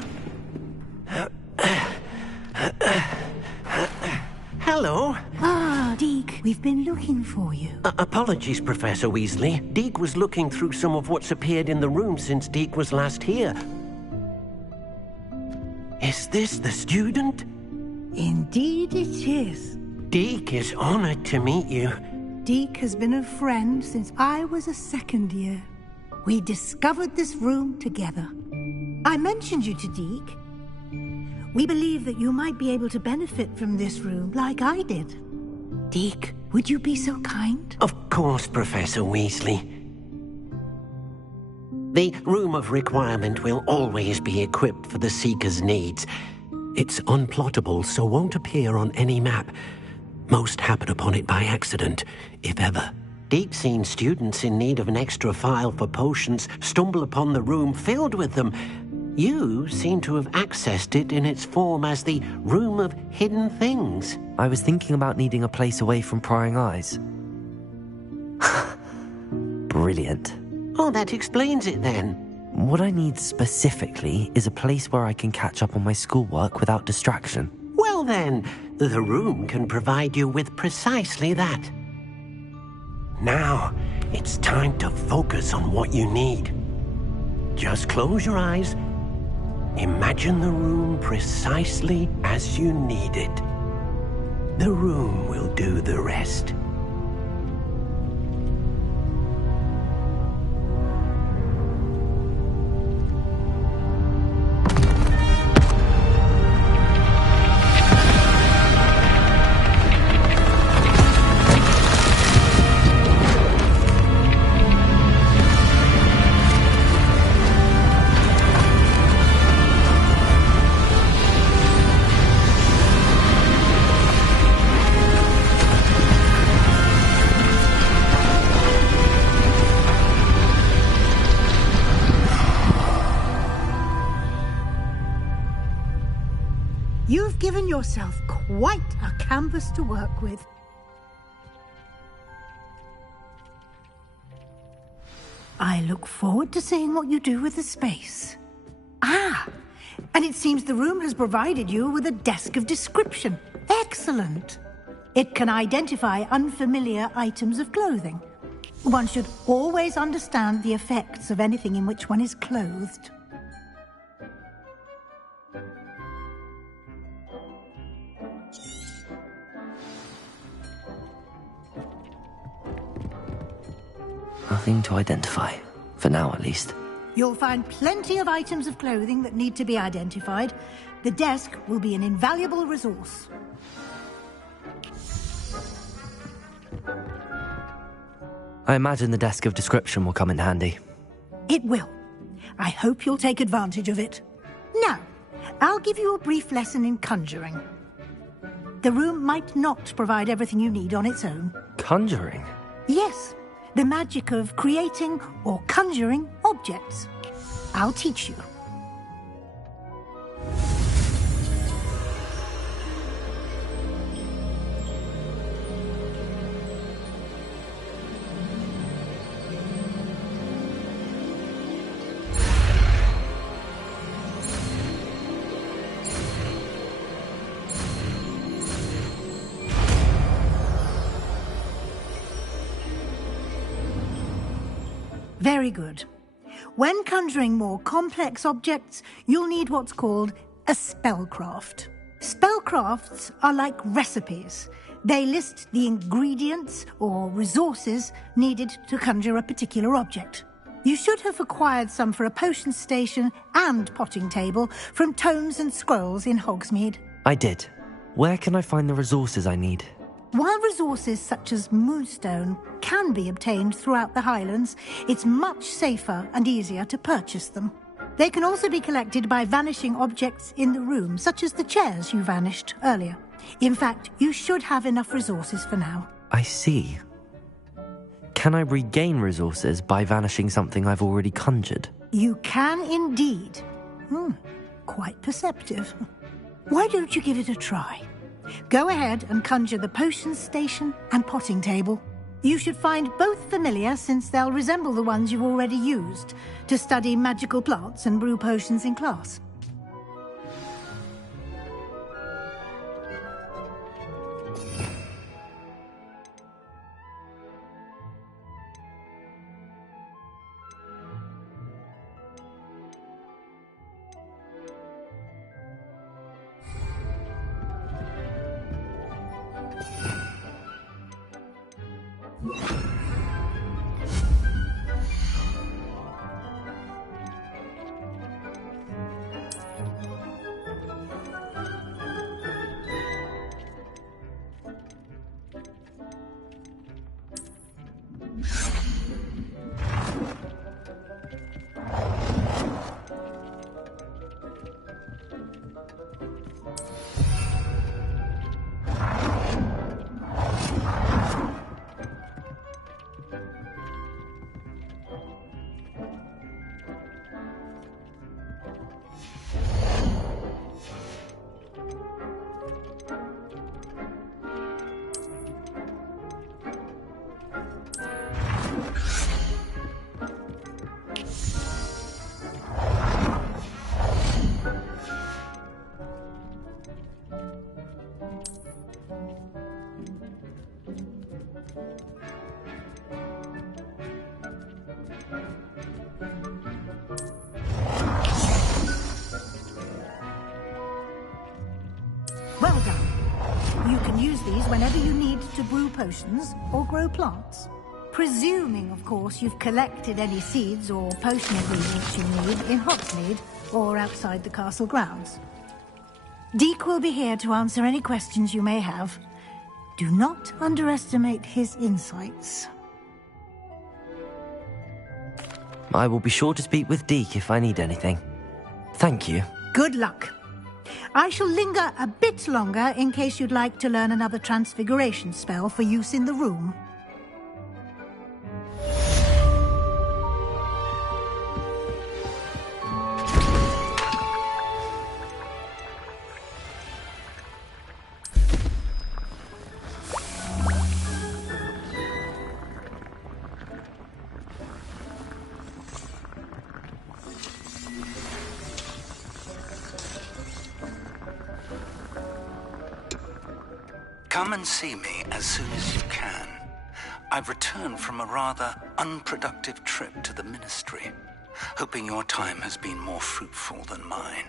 Hello. Ah, Deke, we've been looking for you. Apologies, Professor Weasley. Deke was looking through some of what's appeared in the room since Deke was last here. Is this the student? Indeed it is. Deke is honored to meet you. Deke has been a friend since I was a second year. We discovered this room together. I mentioned you to Deke. We believe that you might be able to benefit from this room like I did. Deke, would you be so kind? Of course, Professor Weasley. The Room of Requirement will always be equipped for the Seeker's needs. It's unplottable, so won't appear on any map. Most happen upon it by accident, if ever. Deke's seen students in need of an extra file for potions stumble upon the room filled with them. You seem to have accessed it in its form as the Room of Hidden Things. I was thinking about needing a place away from prying eyes. Brilliant. Oh, that explains it then. What I need specifically is a place where I can catch up on my schoolwork without distraction. Well then, the room can provide you with precisely that. Now, it's time to focus on what you need. Just close your eyes. Imagine the room precisely as you need it. The room will do the rest. You've given yourself quite a canvas to work with. I look forward to seeing what you do with the space. Ah, and it seems the room has provided you with a desk of description. Excellent. It can identify unfamiliar items of clothing. One should always understand the effects of anything in which one is clothed. Nothing to identify. For now, at least. You'll find plenty of items of clothing that need to be identified. The desk will be an invaluable resource. I imagine the desk of description will come in handy. It will. I hope you'll take advantage of it. Now, I'll give you a brief lesson in conjuring. The room might not provide everything you need on its own. Conjuring? Yes, the magic of creating or conjuring objects. I'll teach you. Very good. When conjuring more complex objects, you'll need what's called a spellcraft. Spellcrafts are like recipes. They list the ingredients or resources needed to conjure a particular object. You should have acquired some for a potion station and potting table from tomes and scrolls in Hogsmeade. I did. Where can I find the resources I need? While resources such as moonstone can be obtained throughout the Highlands, it's much safer and easier to purchase them. They can also be collected by vanishing objects in the room, such as the chairs you vanished earlier. In fact, you should have enough resources for now. I see. Can I regain resources by vanishing something I've already conjured? You can indeed. Quite perceptive. Why don't you give it a try? Go ahead and conjure the potion station and potting table. You should find both familiar, since they'll resemble the ones you've already used to study magical plants and brew potions in class. Well done. You can use these whenever you need to brew potions or grow plants. Presuming, of course, you've collected any seeds or potion ingredients you need in Hogsmeade or outside the castle grounds. Deke will be here to answer any questions you may have. Do not underestimate his insights. I will be sure to speak with Deke if I need anything. Thank you. Good luck. I shall linger a bit longer in case you'd like to learn another transfiguration spell for use in the room. Come and see me as soon as you can. I've returned from a rather unproductive trip to the Ministry, hoping your time has been more fruitful than mine.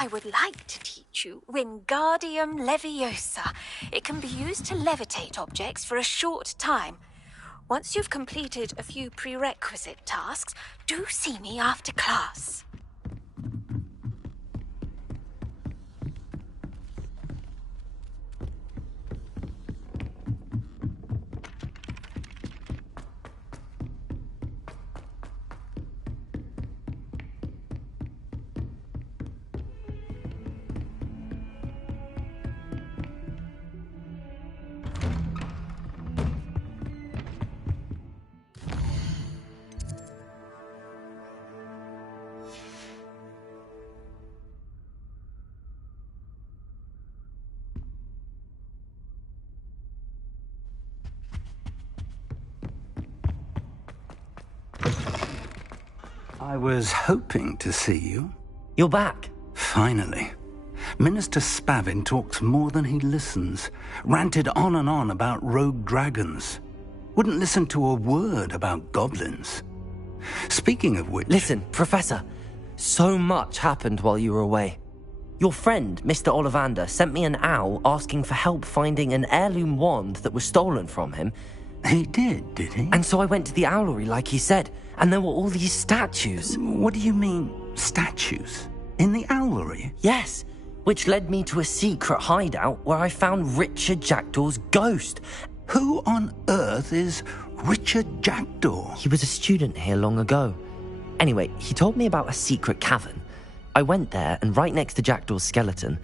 I would like to teach you Wingardium Leviosa. It can be used to levitate objects for a short time. Once you've completed a few prerequisite tasks, do see me after class. I was hoping to see you. You're back. Finally. Minister Spavin talks more than he listens. Ranted on and on about rogue dragons. Wouldn't listen to a word about goblins. Speaking of which... Listen, Professor. So much happened while you were away. Your friend, Mr. Ollivander, sent me an owl asking for help finding an heirloom wand that was stolen from him. He did he? And so I went to the owlery like he said, and there were all these statues. What do you mean, statues? In the owlery? Yes, which led me to a secret hideout where I found Richard Jackdaw's ghost. Who on earth is Richard Jackdaw? He was a student here long ago. Anyway, he told me about a secret cavern. I went there, and right next to Jackdaw's skeleton,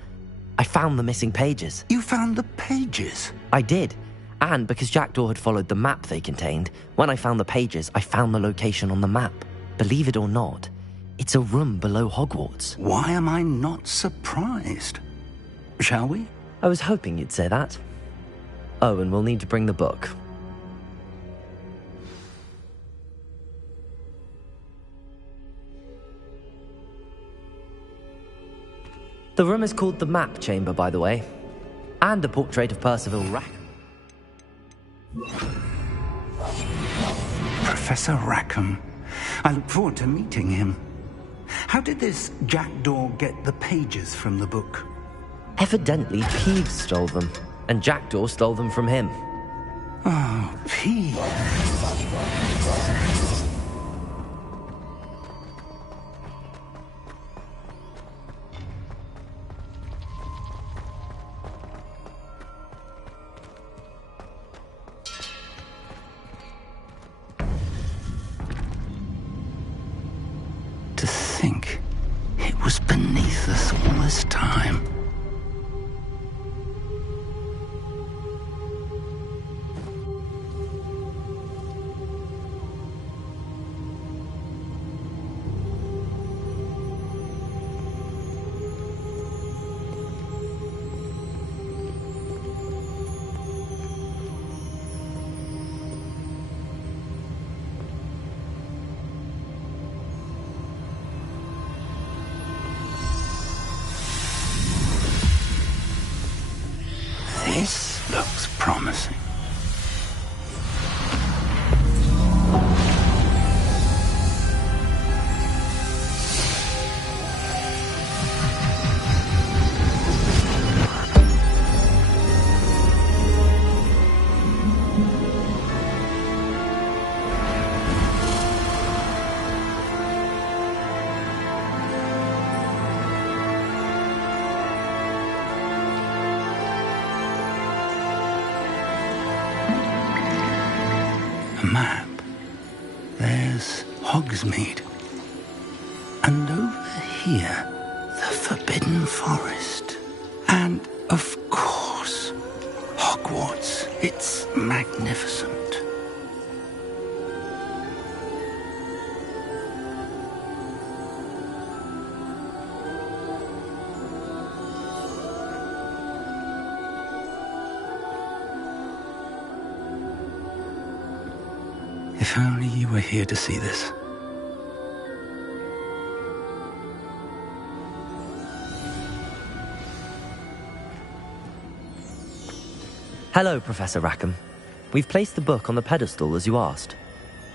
I found the missing pages. You found the pages? I did. And because Jackdaw had followed the map they contained, when I found the pages, I found the location on the map. Believe it or not, it's a room below Hogwarts. Why am I not surprised? Shall we? I was hoping you'd say that. Oh, and we'll need to bring the book. The room is called the Map Chamber, by the way. And a portrait of Percival Rackham. Professor Rackham. I look forward to meeting him. How did this Jackdaw get the pages from the book? Evidently, Peeves stole them, and Jackdaw stole them from him. Oh, Peeves. To think it was beneath us all this time. This looks promising. Map. There's Hogsmeade. And over here, the Forbidden Forest. And, of course, Hogwarts. It's magnificent. If only you were here to see this. Hello, Professor Rackham. We've placed the book on the pedestal as you asked.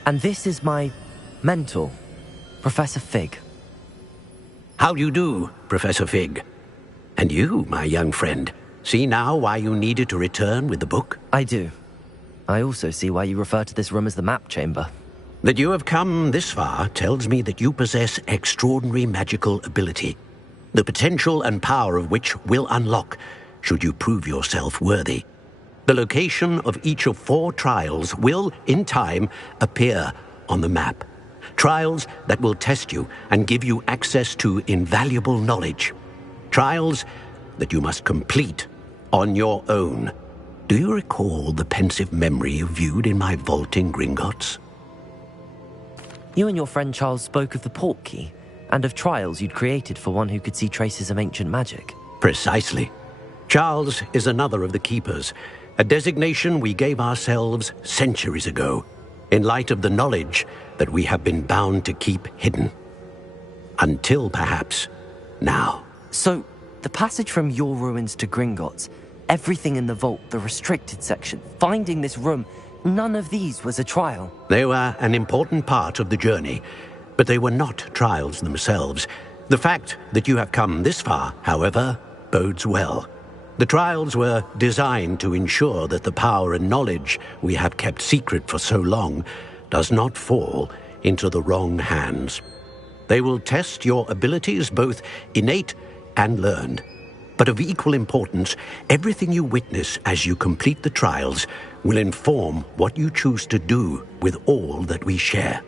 And this is my mentor, Professor Fig. How do you do, Professor Fig? And you, my young friend, see now why you needed to return with the book? I do. I also see why you refer to this room as the map chamber. That you have come this far tells me that you possess extraordinary magical ability, the potential and power of which will unlock should you prove yourself worthy. The location of each of 4 trials will, in time, appear on the map. Trials that will test you and give you access to invaluable knowledge. Trials that you must complete on your own. Do you recall the pensive memory you viewed in my vault in Gringotts? You and your friend Charles spoke of the port key and of trials you'd created for one who could see traces of ancient magic. Precisely. Charles is another of the keepers, a designation we gave ourselves centuries ago, in light of the knowledge that we have been bound to keep hidden. Until, perhaps, now. So, the passage from your ruins to Gringotts, everything in the vault, the restricted section, finding this room, none of these was a trial. They were an important part of the journey, but they were not trials themselves. The fact that you have come this far, however, bodes well. The trials were designed to ensure that the power and knowledge we have kept secret for so long does not fall into the wrong hands. They will test your abilities, both innate and learned. But of equal importance, everything you witness as you complete the trials will inform what you choose to do with all that we share.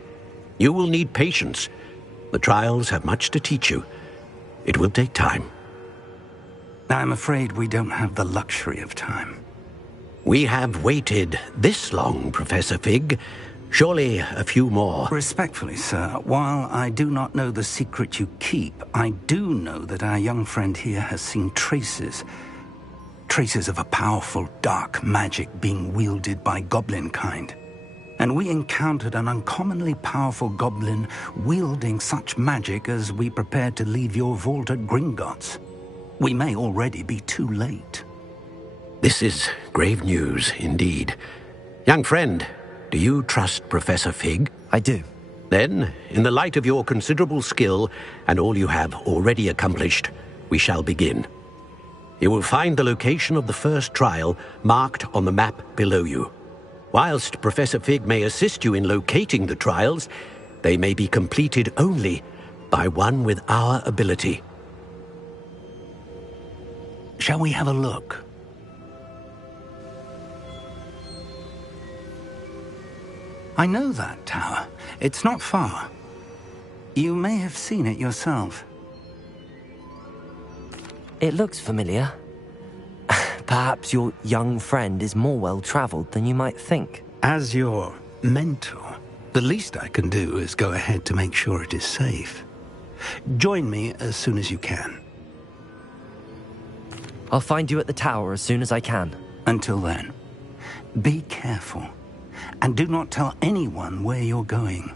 You will need patience. The trials have much to teach you. It will take time. I'm afraid we don't have the luxury of time. We have waited this long, Professor Fig. Surely a few more. Respectfully, sir, while I do not know the secret you keep, I do know that our young friend here has seen traces of a powerful dark magic being wielded by goblin kind. And we encountered an uncommonly powerful goblin wielding such magic as we prepared to leave your vault at Gringotts. We may already be too late. This is grave news, indeed. Young friend, do you trust Professor Fig? I do. Then, in the light of your considerable skill and all you have already accomplished, we shall begin. You will find the location of the first trial marked on the map below you. Whilst Professor Fig may assist you in locating the trials, they may be completed only by one with our ability. Shall we have a look? I know that tower. It's not far. You may have seen it yourself. It looks familiar. Perhaps your young friend is more well-traveled than you might think. As your mentor, the least I can do is go ahead to make sure it is safe. Join me as soon as you can. I'll find you at the tower as soon as I can. Until then, be careful, and do not tell anyone where you're going.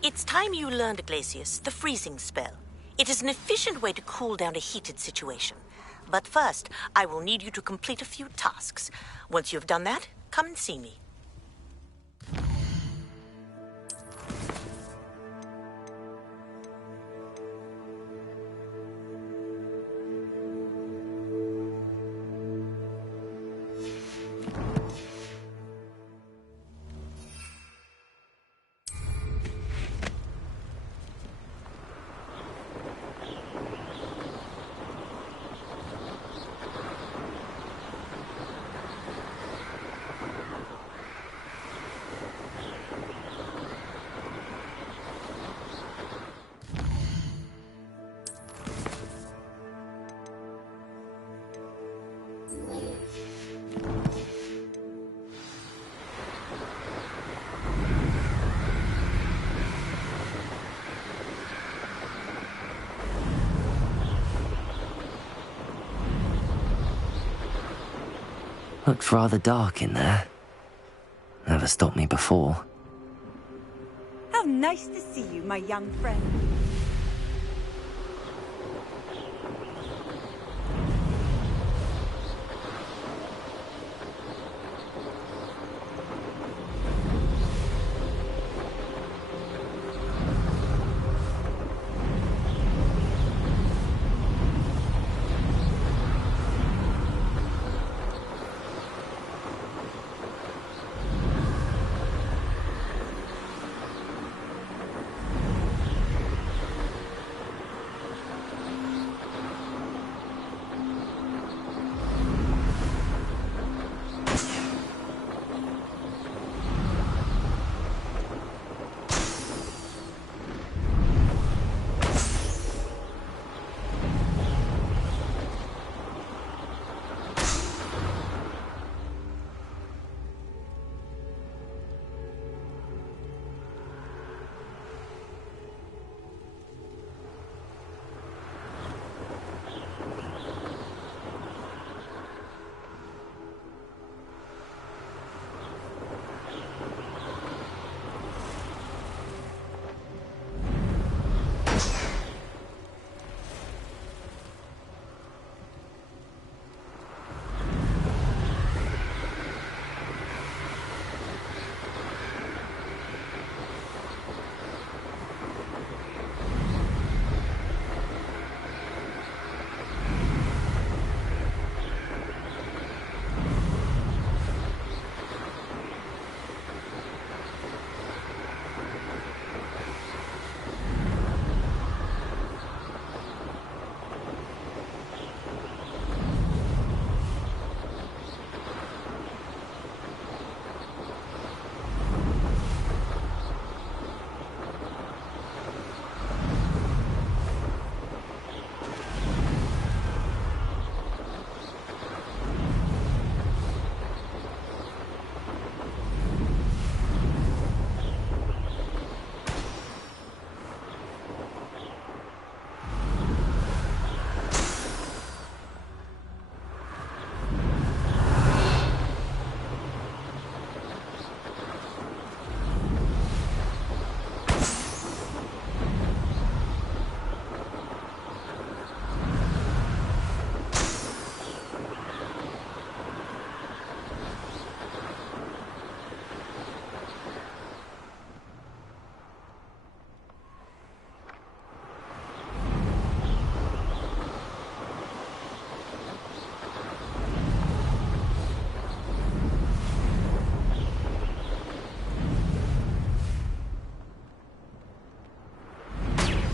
It's time you learned, Glacius, the freezing spell. It is an efficient way to cool down a heated situation. But first, I will need you to complete a few tasks. Once you have done that, come and see me. Looked rather dark in there. Never stopped me before. How nice to see you, my young friend.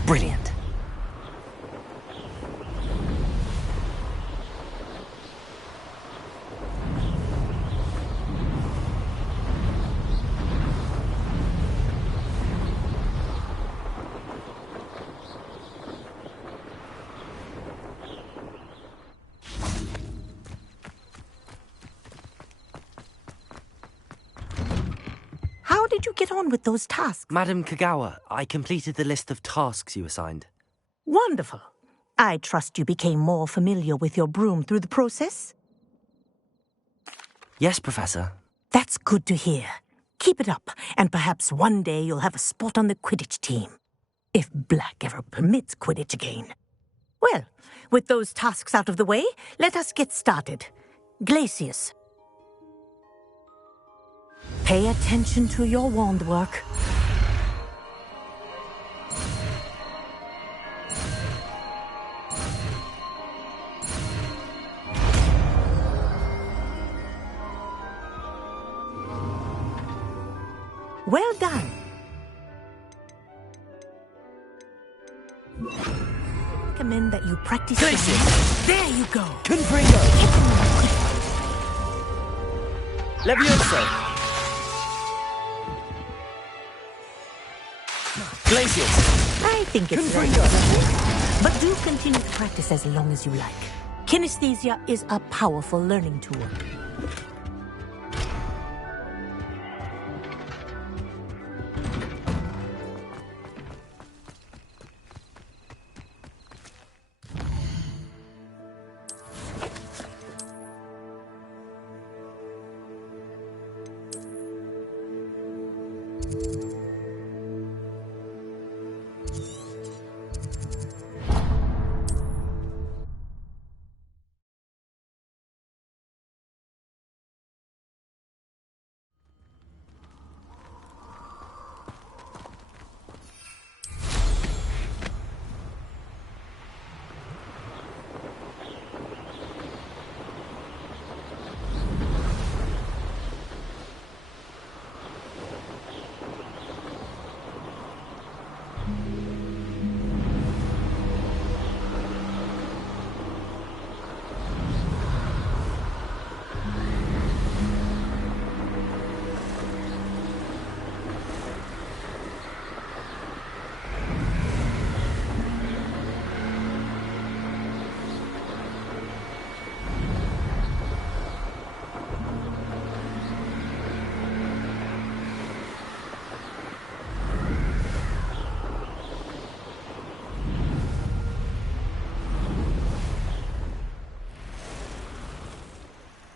Brilliant. How did you get on with those tasks? Madam Kagawa, I completed the list of tasks you assigned. Wonderful. I trust you became more familiar with your broom through the process? Yes, Professor. That's good to hear. Keep it up, and perhaps one day you'll have a spot on the Quidditch team. If Black ever permits Quidditch again. Well, with those tasks out of the way, let us get started. Glacius. Pay attention to your wand work. Well done. I recommend that you practice. There you go. Confringo. Levioso. Glacius. I think it's right. But do continue to practice as long as you like. Kinesthesia is a powerful learning tool.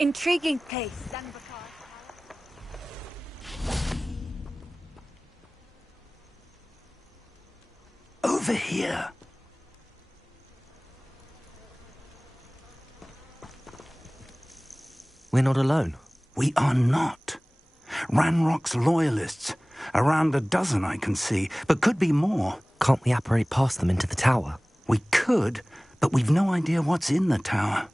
Intriguing place. Over here. We're not alone. We are not. Ranrock's loyalists. Around a dozen I can see, but could be more. Can't we apparate past them into the tower? We could, but we've no idea what's in the tower.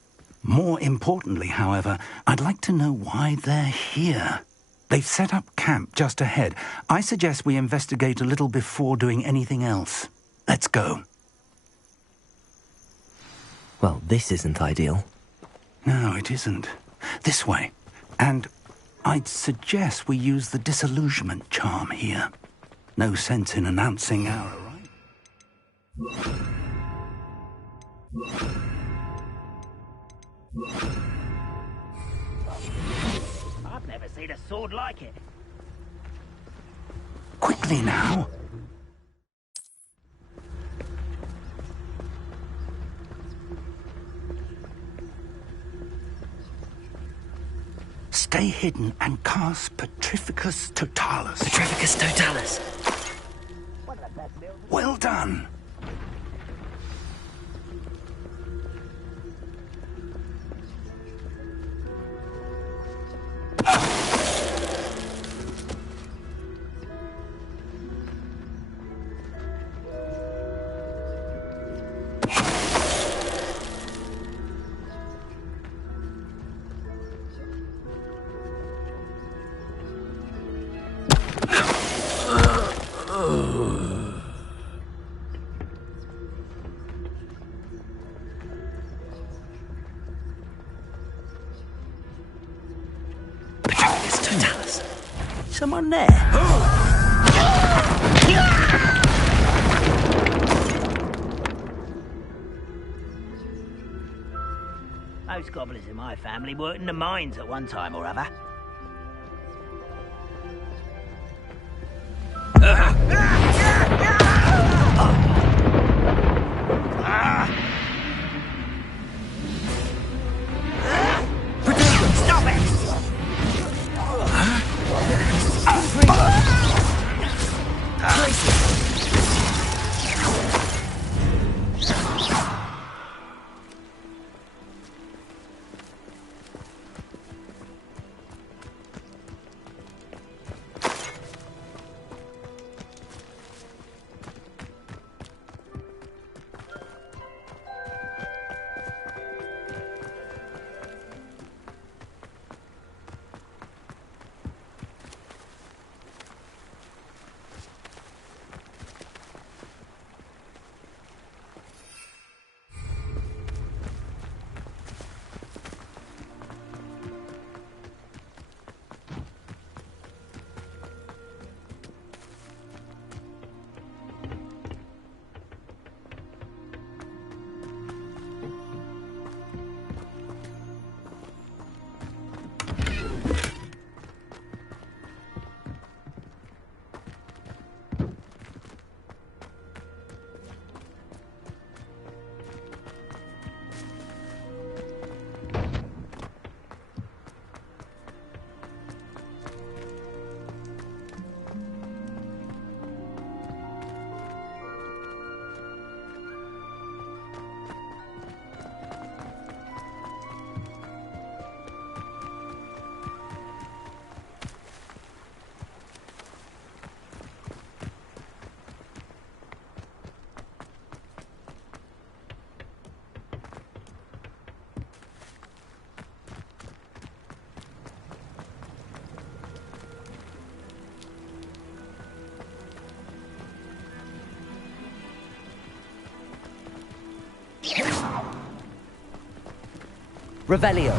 More importantly, however, I'd like to know why they're here. They've set up camp just ahead. I suggest we investigate a little before doing anything else. Let's go. Well, this isn't ideal. No, it isn't. This way. And I'd suggest we use the disillusionment charm here. No sense in announcing our arrival. I've never seen a sword like it. Quickly now. Stay hidden and cast Petrificus Totalis. Petrificus Totalis. Well done. Someone there. Most goblins in my family worked in the mines at one time or other. Stop it! Revelio.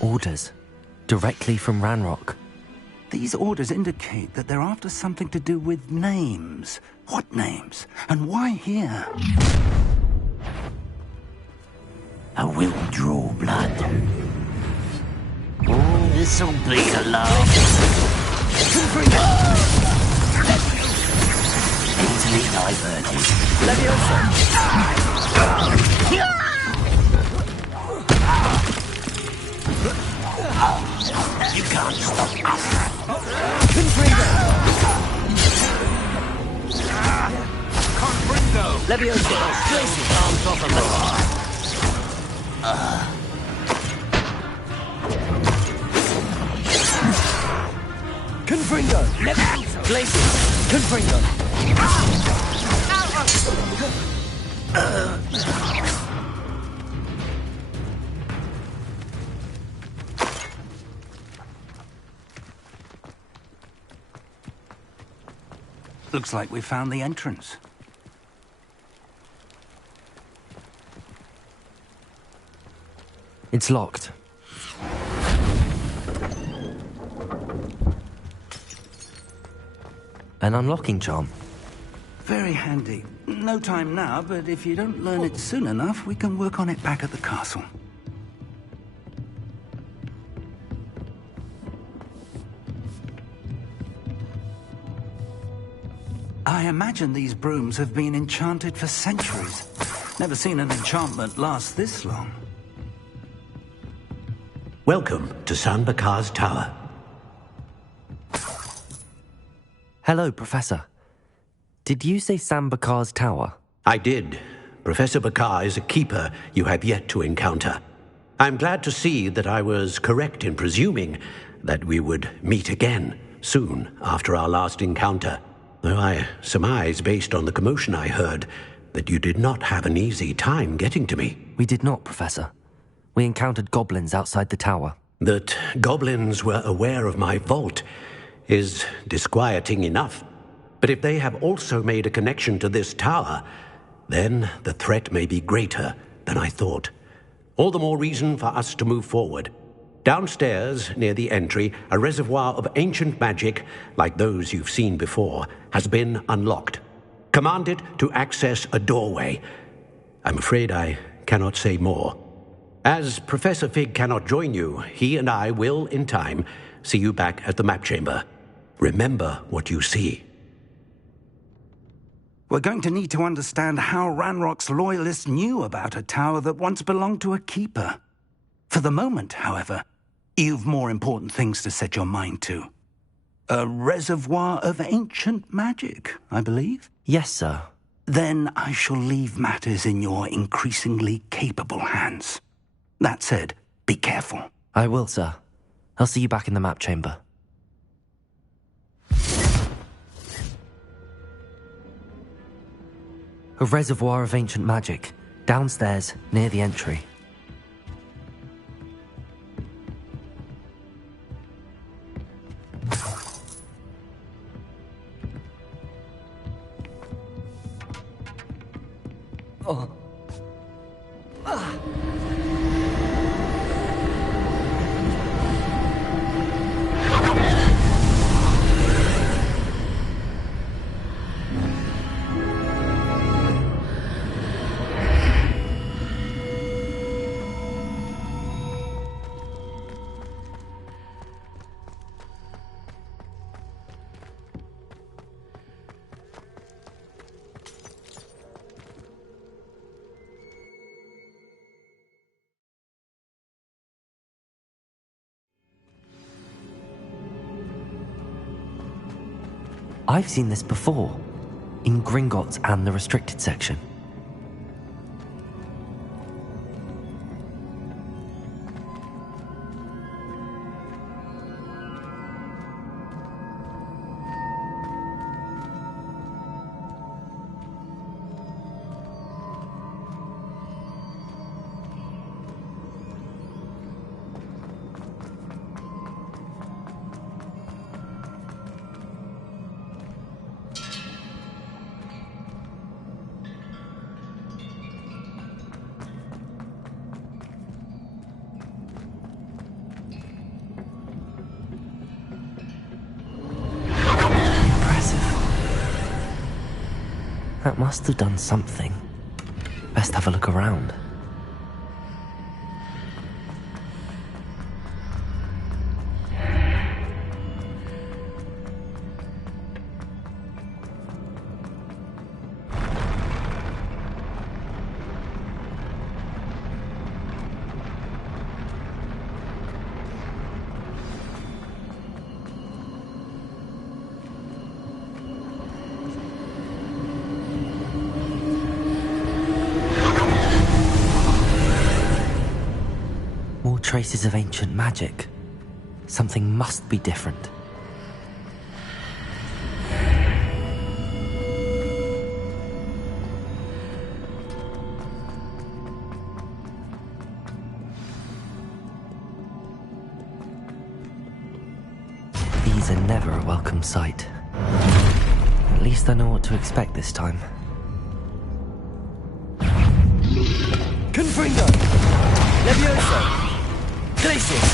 Orders. Directly from Ranrock. These orders indicate that they're after something to do with names. What names? And why here? I will draw blood. Oh, this'll be a laugh. Easily diverted. You can't stop us. Confringo! Leviosa! Arms off of us. Confringo! Leviosa! Glacius! Confringo! Looks like we found the entrance. It's locked. An unlocking charm. Very handy. No time now, but if you don't learn it soon enough, we can work on it back at the castle. I imagine these brooms have been enchanted for centuries. Never seen an enchantment last this long. Welcome to San Bakar's Tower. Hello, Professor. Did you say Sam Bakar's tower? I did. Professor Bakar is a keeper you have yet to encounter. I'm glad to see that I was correct in presuming that we would meet again soon after our last encounter. Though I surmise, based on the commotion I heard, that you did not have an easy time getting to me. We did not, Professor. We encountered goblins outside the tower. That goblins were aware of my vault is disquieting enough. But if they have also made a connection to this tower, then the threat may be greater than I thought. All the more reason for us to move forward. Downstairs, near the entry, a reservoir of ancient magic, like those you've seen before, has been unlocked. Commanded to access a doorway. I'm afraid I cannot say more. As Professor Fig cannot join you, he and I will, in time, see you back at the map chamber. Remember what you see. We're going to need to understand how Ranrock's loyalists knew about a tower that once belonged to a keeper. For the moment, however, you've more important things to set your mind to. A reservoir of ancient magic, I believe? Yes, sir. Then I shall leave matters in your increasingly capable hands. That said, be careful. I will, sir. I'll see you back in the map chamber. A reservoir of ancient magic, downstairs, near the entry. Oh. I've seen this before, in Gringotts and the restricted section. That must have done something. Best have a look around. Traces of ancient magic. Something must be different. These are never a welcome sight. At least I know what to expect this time. Confringo! Levioso! Glacius!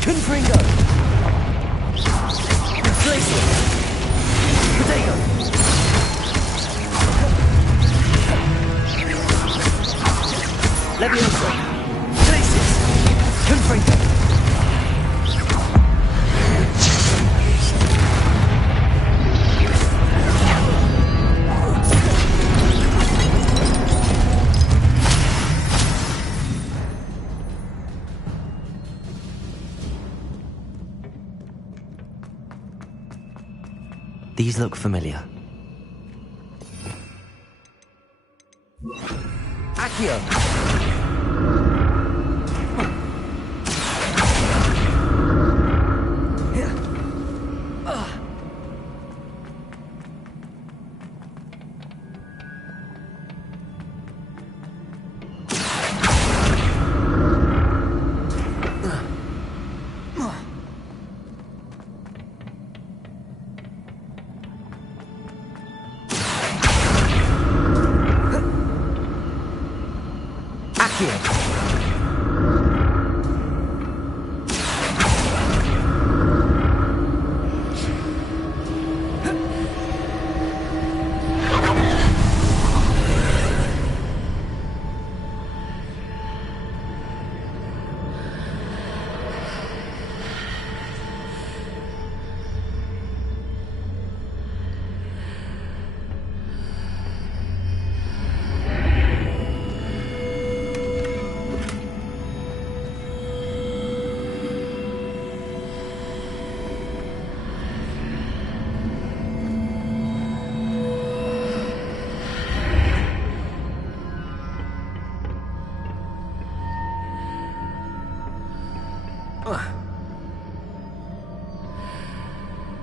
Confringo! Glacius! Protego! Levioso! Glacius! Confringo! These look familiar. Accio!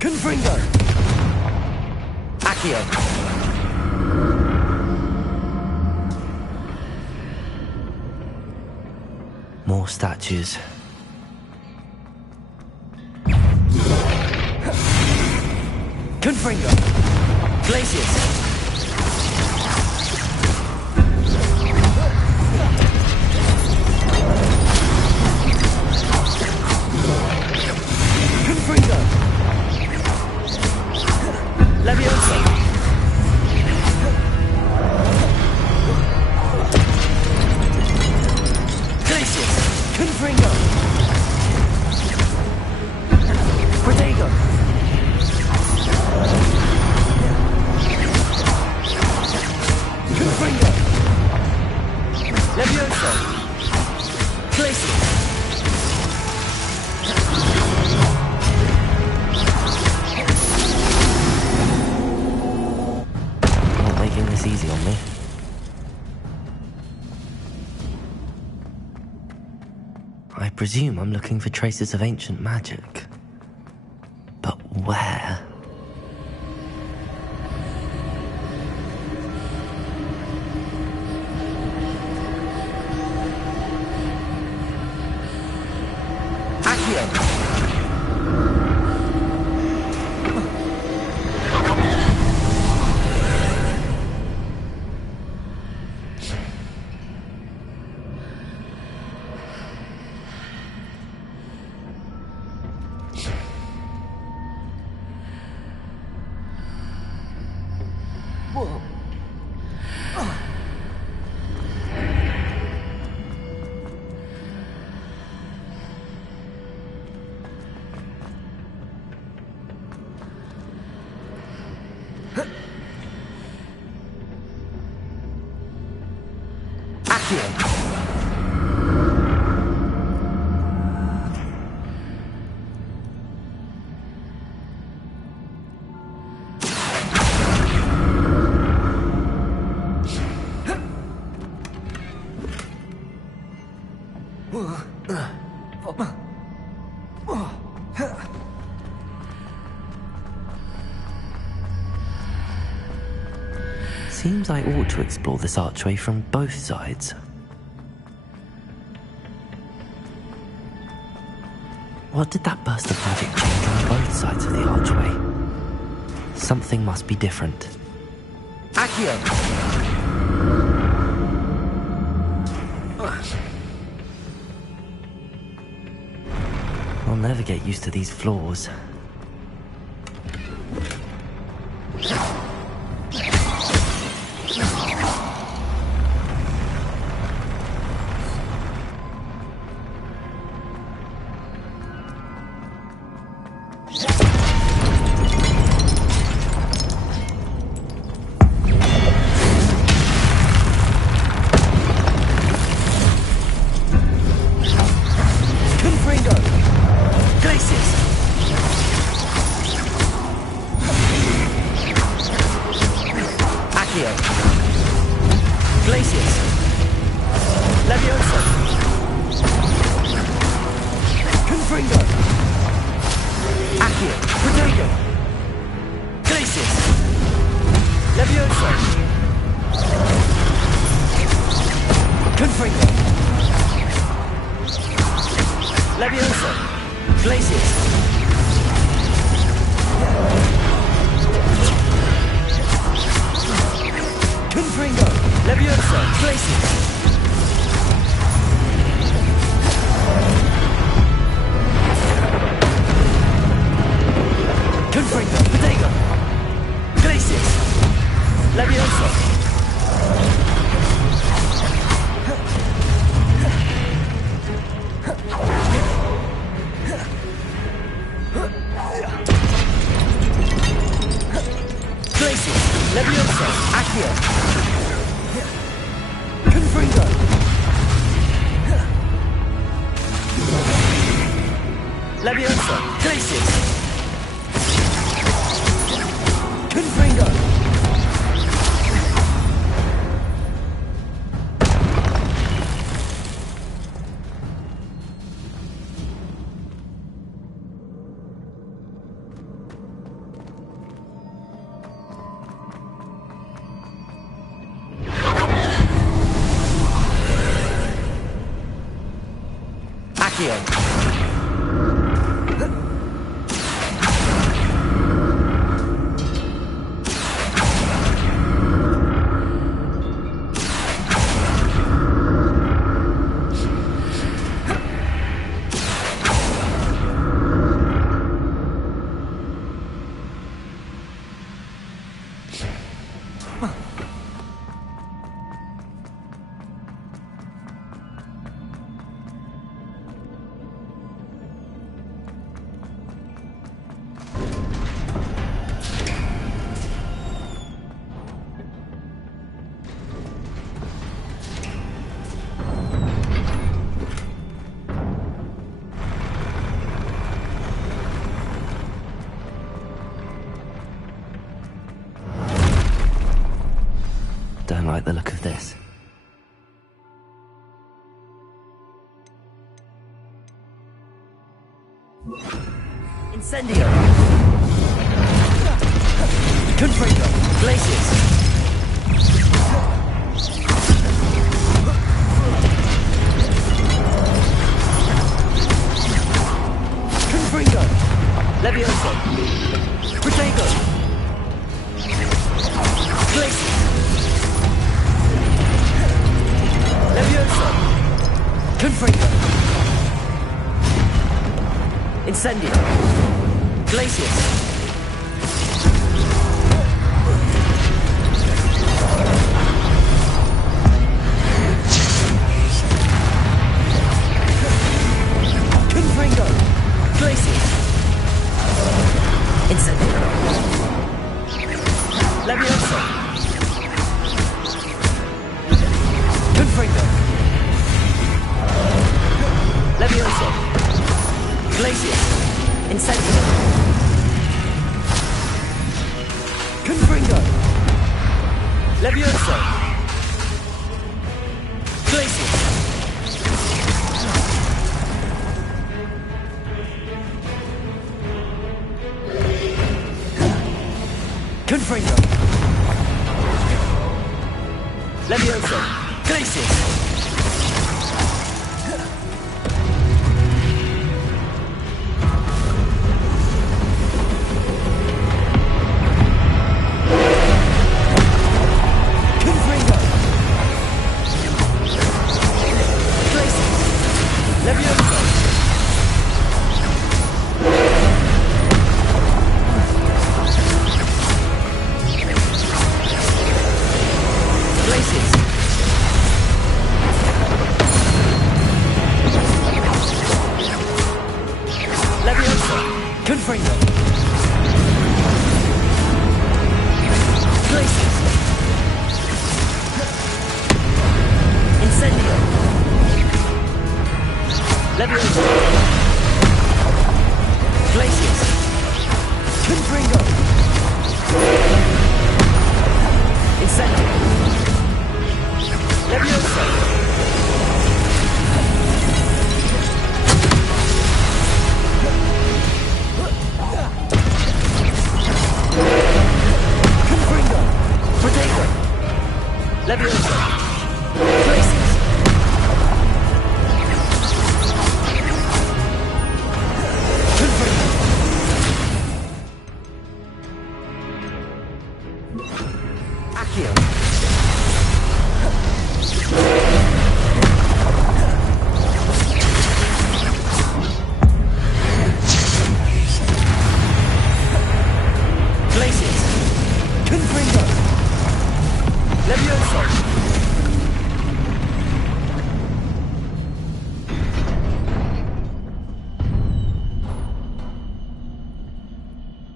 Confringo! Accio! More statues. Confringo! Glacius! Confringo! Leviosa! Glacius! Confringo! Protego! Confringo! Leviosa! Glacius! Not making this easy on me. I presume I'm looking for traces of ancient magic. But where? Accio! Seems I ought to explore this archway from both sides. What did that burst of magic change on both sides of the archway? Something must be different. Accio! I'll never get used to these floors. Accio. Don't like the look of this. Incendio! Confringo! Glacius! Confringo! Levioso! Protego! Glacius! Levioso! Confringo! Incendio! Glacius! Confringo! Glacius! Incendio! Levioso! Confringo! Levioso! Glacius! Incendio! Confringo! Levioso! Glacius! Confringo! Levioso! Glacius!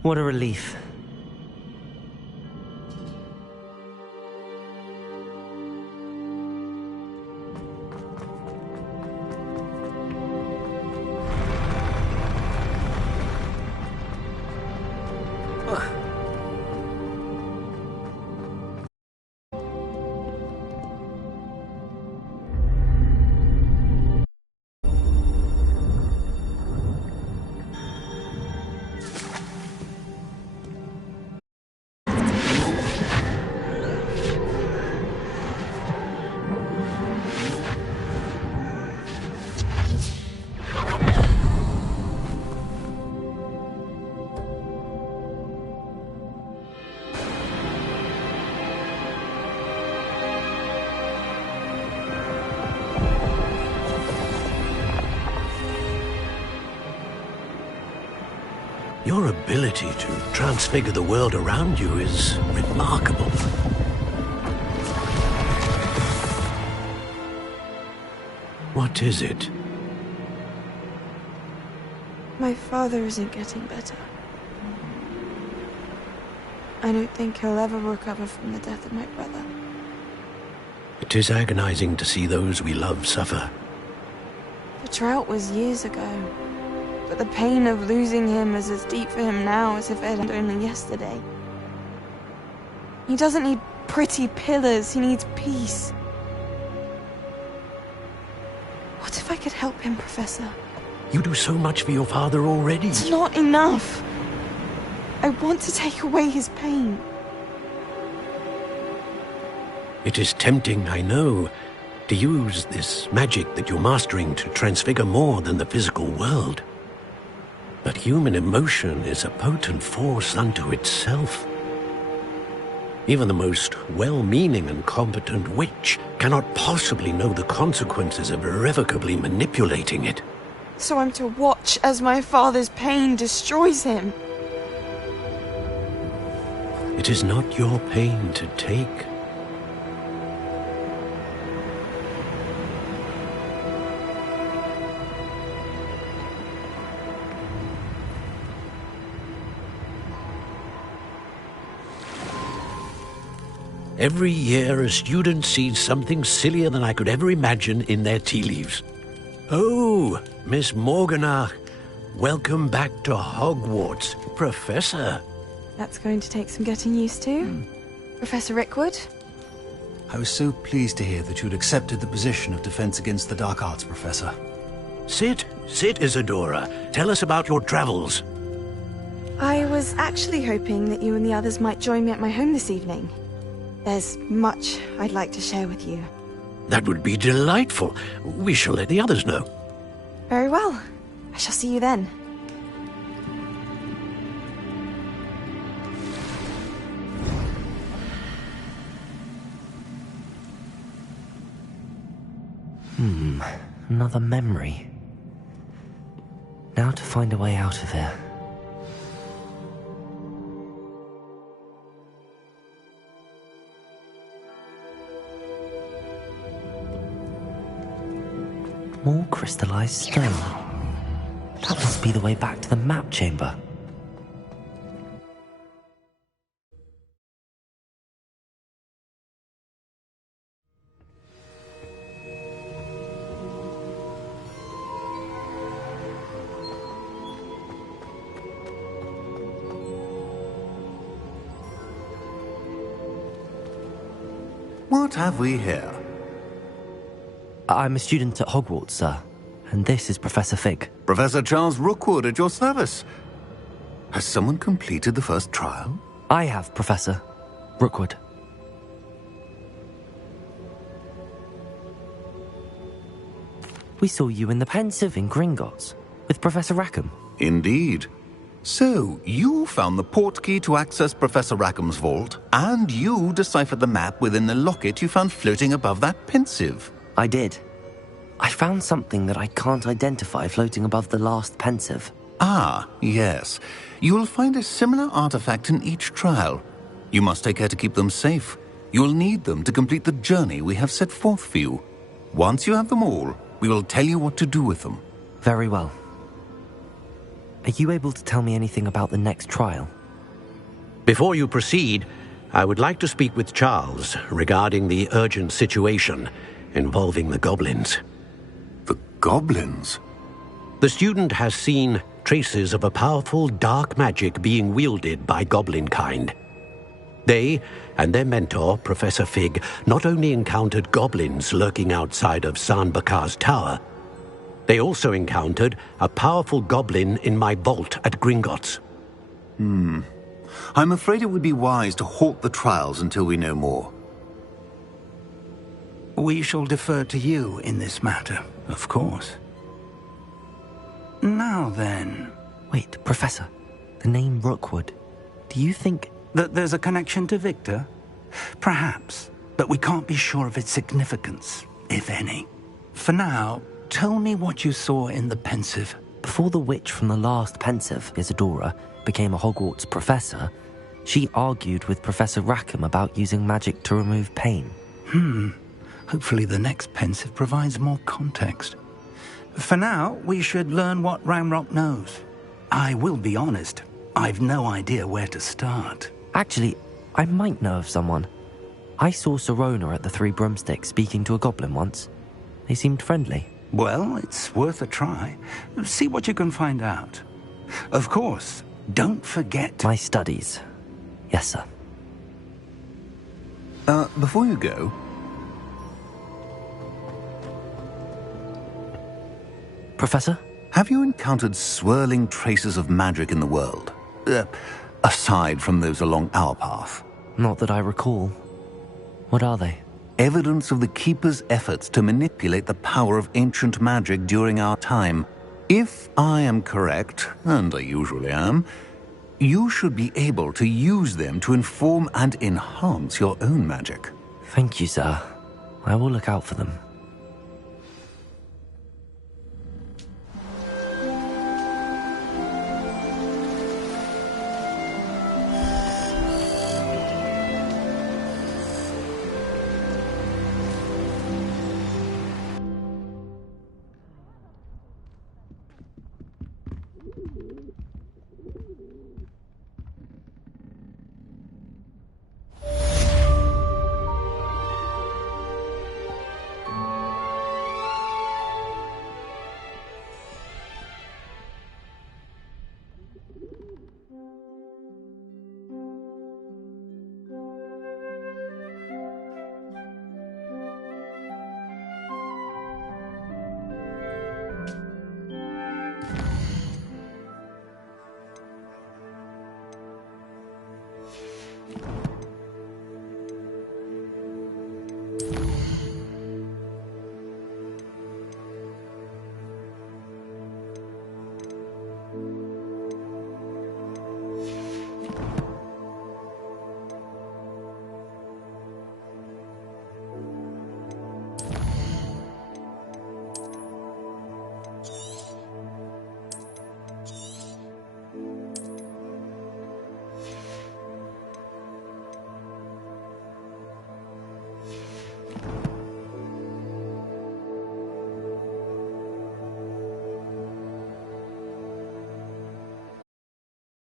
What a relief. Your ability to transfigure the world around you is remarkable. What is it? My father isn't getting better. I don't think he'll ever recover from the death of my brother. It is agonizing to see those we love suffer. The drought was years ago, but the pain of losing him is as deep for him now as if it happened only yesterday. He doesn't need pretty pillars, he needs peace. What if I could help him, Professor? You do so much for your father already. It's not enough. I want to take away his pain. It is tempting, I know, to use this magic that you're mastering to transfigure more than the physical world. But human emotion is a potent force unto itself. Even the most well-meaning and competent witch cannot possibly know the consequences of irrevocably manipulating it. So I'm to watch as my father's pain destroys him. It is not your pain to take. Every year, a student sees something sillier than I could ever imagine in their tea leaves. Oh, Miss Morganach, welcome back to Hogwarts, Professor. That's going to take some getting used to. Professor Rickwood? I was so pleased to hear that you'd accepted the position of Defense Against the Dark Arts, Professor. Sit, Isadora. Tell us about your travels. I was actually hoping that you and the others might join me at my home this evening. There's much I'd like to share with you. That would be delightful. We shall let the others know. Very well. I shall see you then. Another memory. Now to find a way out of here. More crystallized stone. That must be the way back to the map chamber. What have we here? I'm a student at Hogwarts, sir. And this is Professor Fig. Professor Charles Rookwood at your service. Has someone completed the first trial? I have, Professor Rookwood. We saw you in the Pensive in Gringotts with Professor Rackham. Indeed. So, you found the portkey to access Professor Rackham's vault, and you deciphered the map within the locket you found floating above that Pensive. I did. I found something that I can't identify floating above the last Pensive. Ah, yes. You will find a similar artifact in each trial. You must take care to keep them safe. You will need them to complete the journey we have set forth for you. Once you have them all, we will tell you what to do with them. Very well. Are you able to tell me anything about the next trial? Before you proceed, I would like to speak with Charles regarding the urgent situation involving the goblins. The goblins? The student has seen traces of a powerful dark magic being wielded by goblin kind. They and their mentor, Professor Fig, not only encountered goblins lurking outside of San Bakar's tower, they also encountered a powerful goblin in my vault at Gringotts. I'm afraid it would be wise to halt the trials until we know more. We shall defer to you in this matter, of course. Now then... Wait, Professor. The name Rookwood. Do you think... that there's a connection to Victor? Perhaps, but we can't be sure of its significance, if any. For now, tell me what you saw in the Pensive. Before the witch from the last Pensive, Isadora, became a Hogwarts professor, she argued with Professor Rackham about using magic to remove pain. Hopefully the next pensive provides more context. For now, we should learn what Ramrock knows. I will be honest, I've no idea where to start. Actually, I might know of someone. I saw Sirona at the Three Broomsticks speaking to a goblin once. They seemed friendly. Well, it's worth a try. See what you can find out. Of course, don't forget... My studies. Yes, sir. Before you go... Professor? Have you encountered swirling traces of magic in the world? Aside from those along our path? Not that I recall. What are they? Evidence of the Keeper's efforts to manipulate the power of ancient magic during our time. If I am correct, and I usually am, you should be able to use them to inform and enhance your own magic. Thank you, sir. I will look out for them.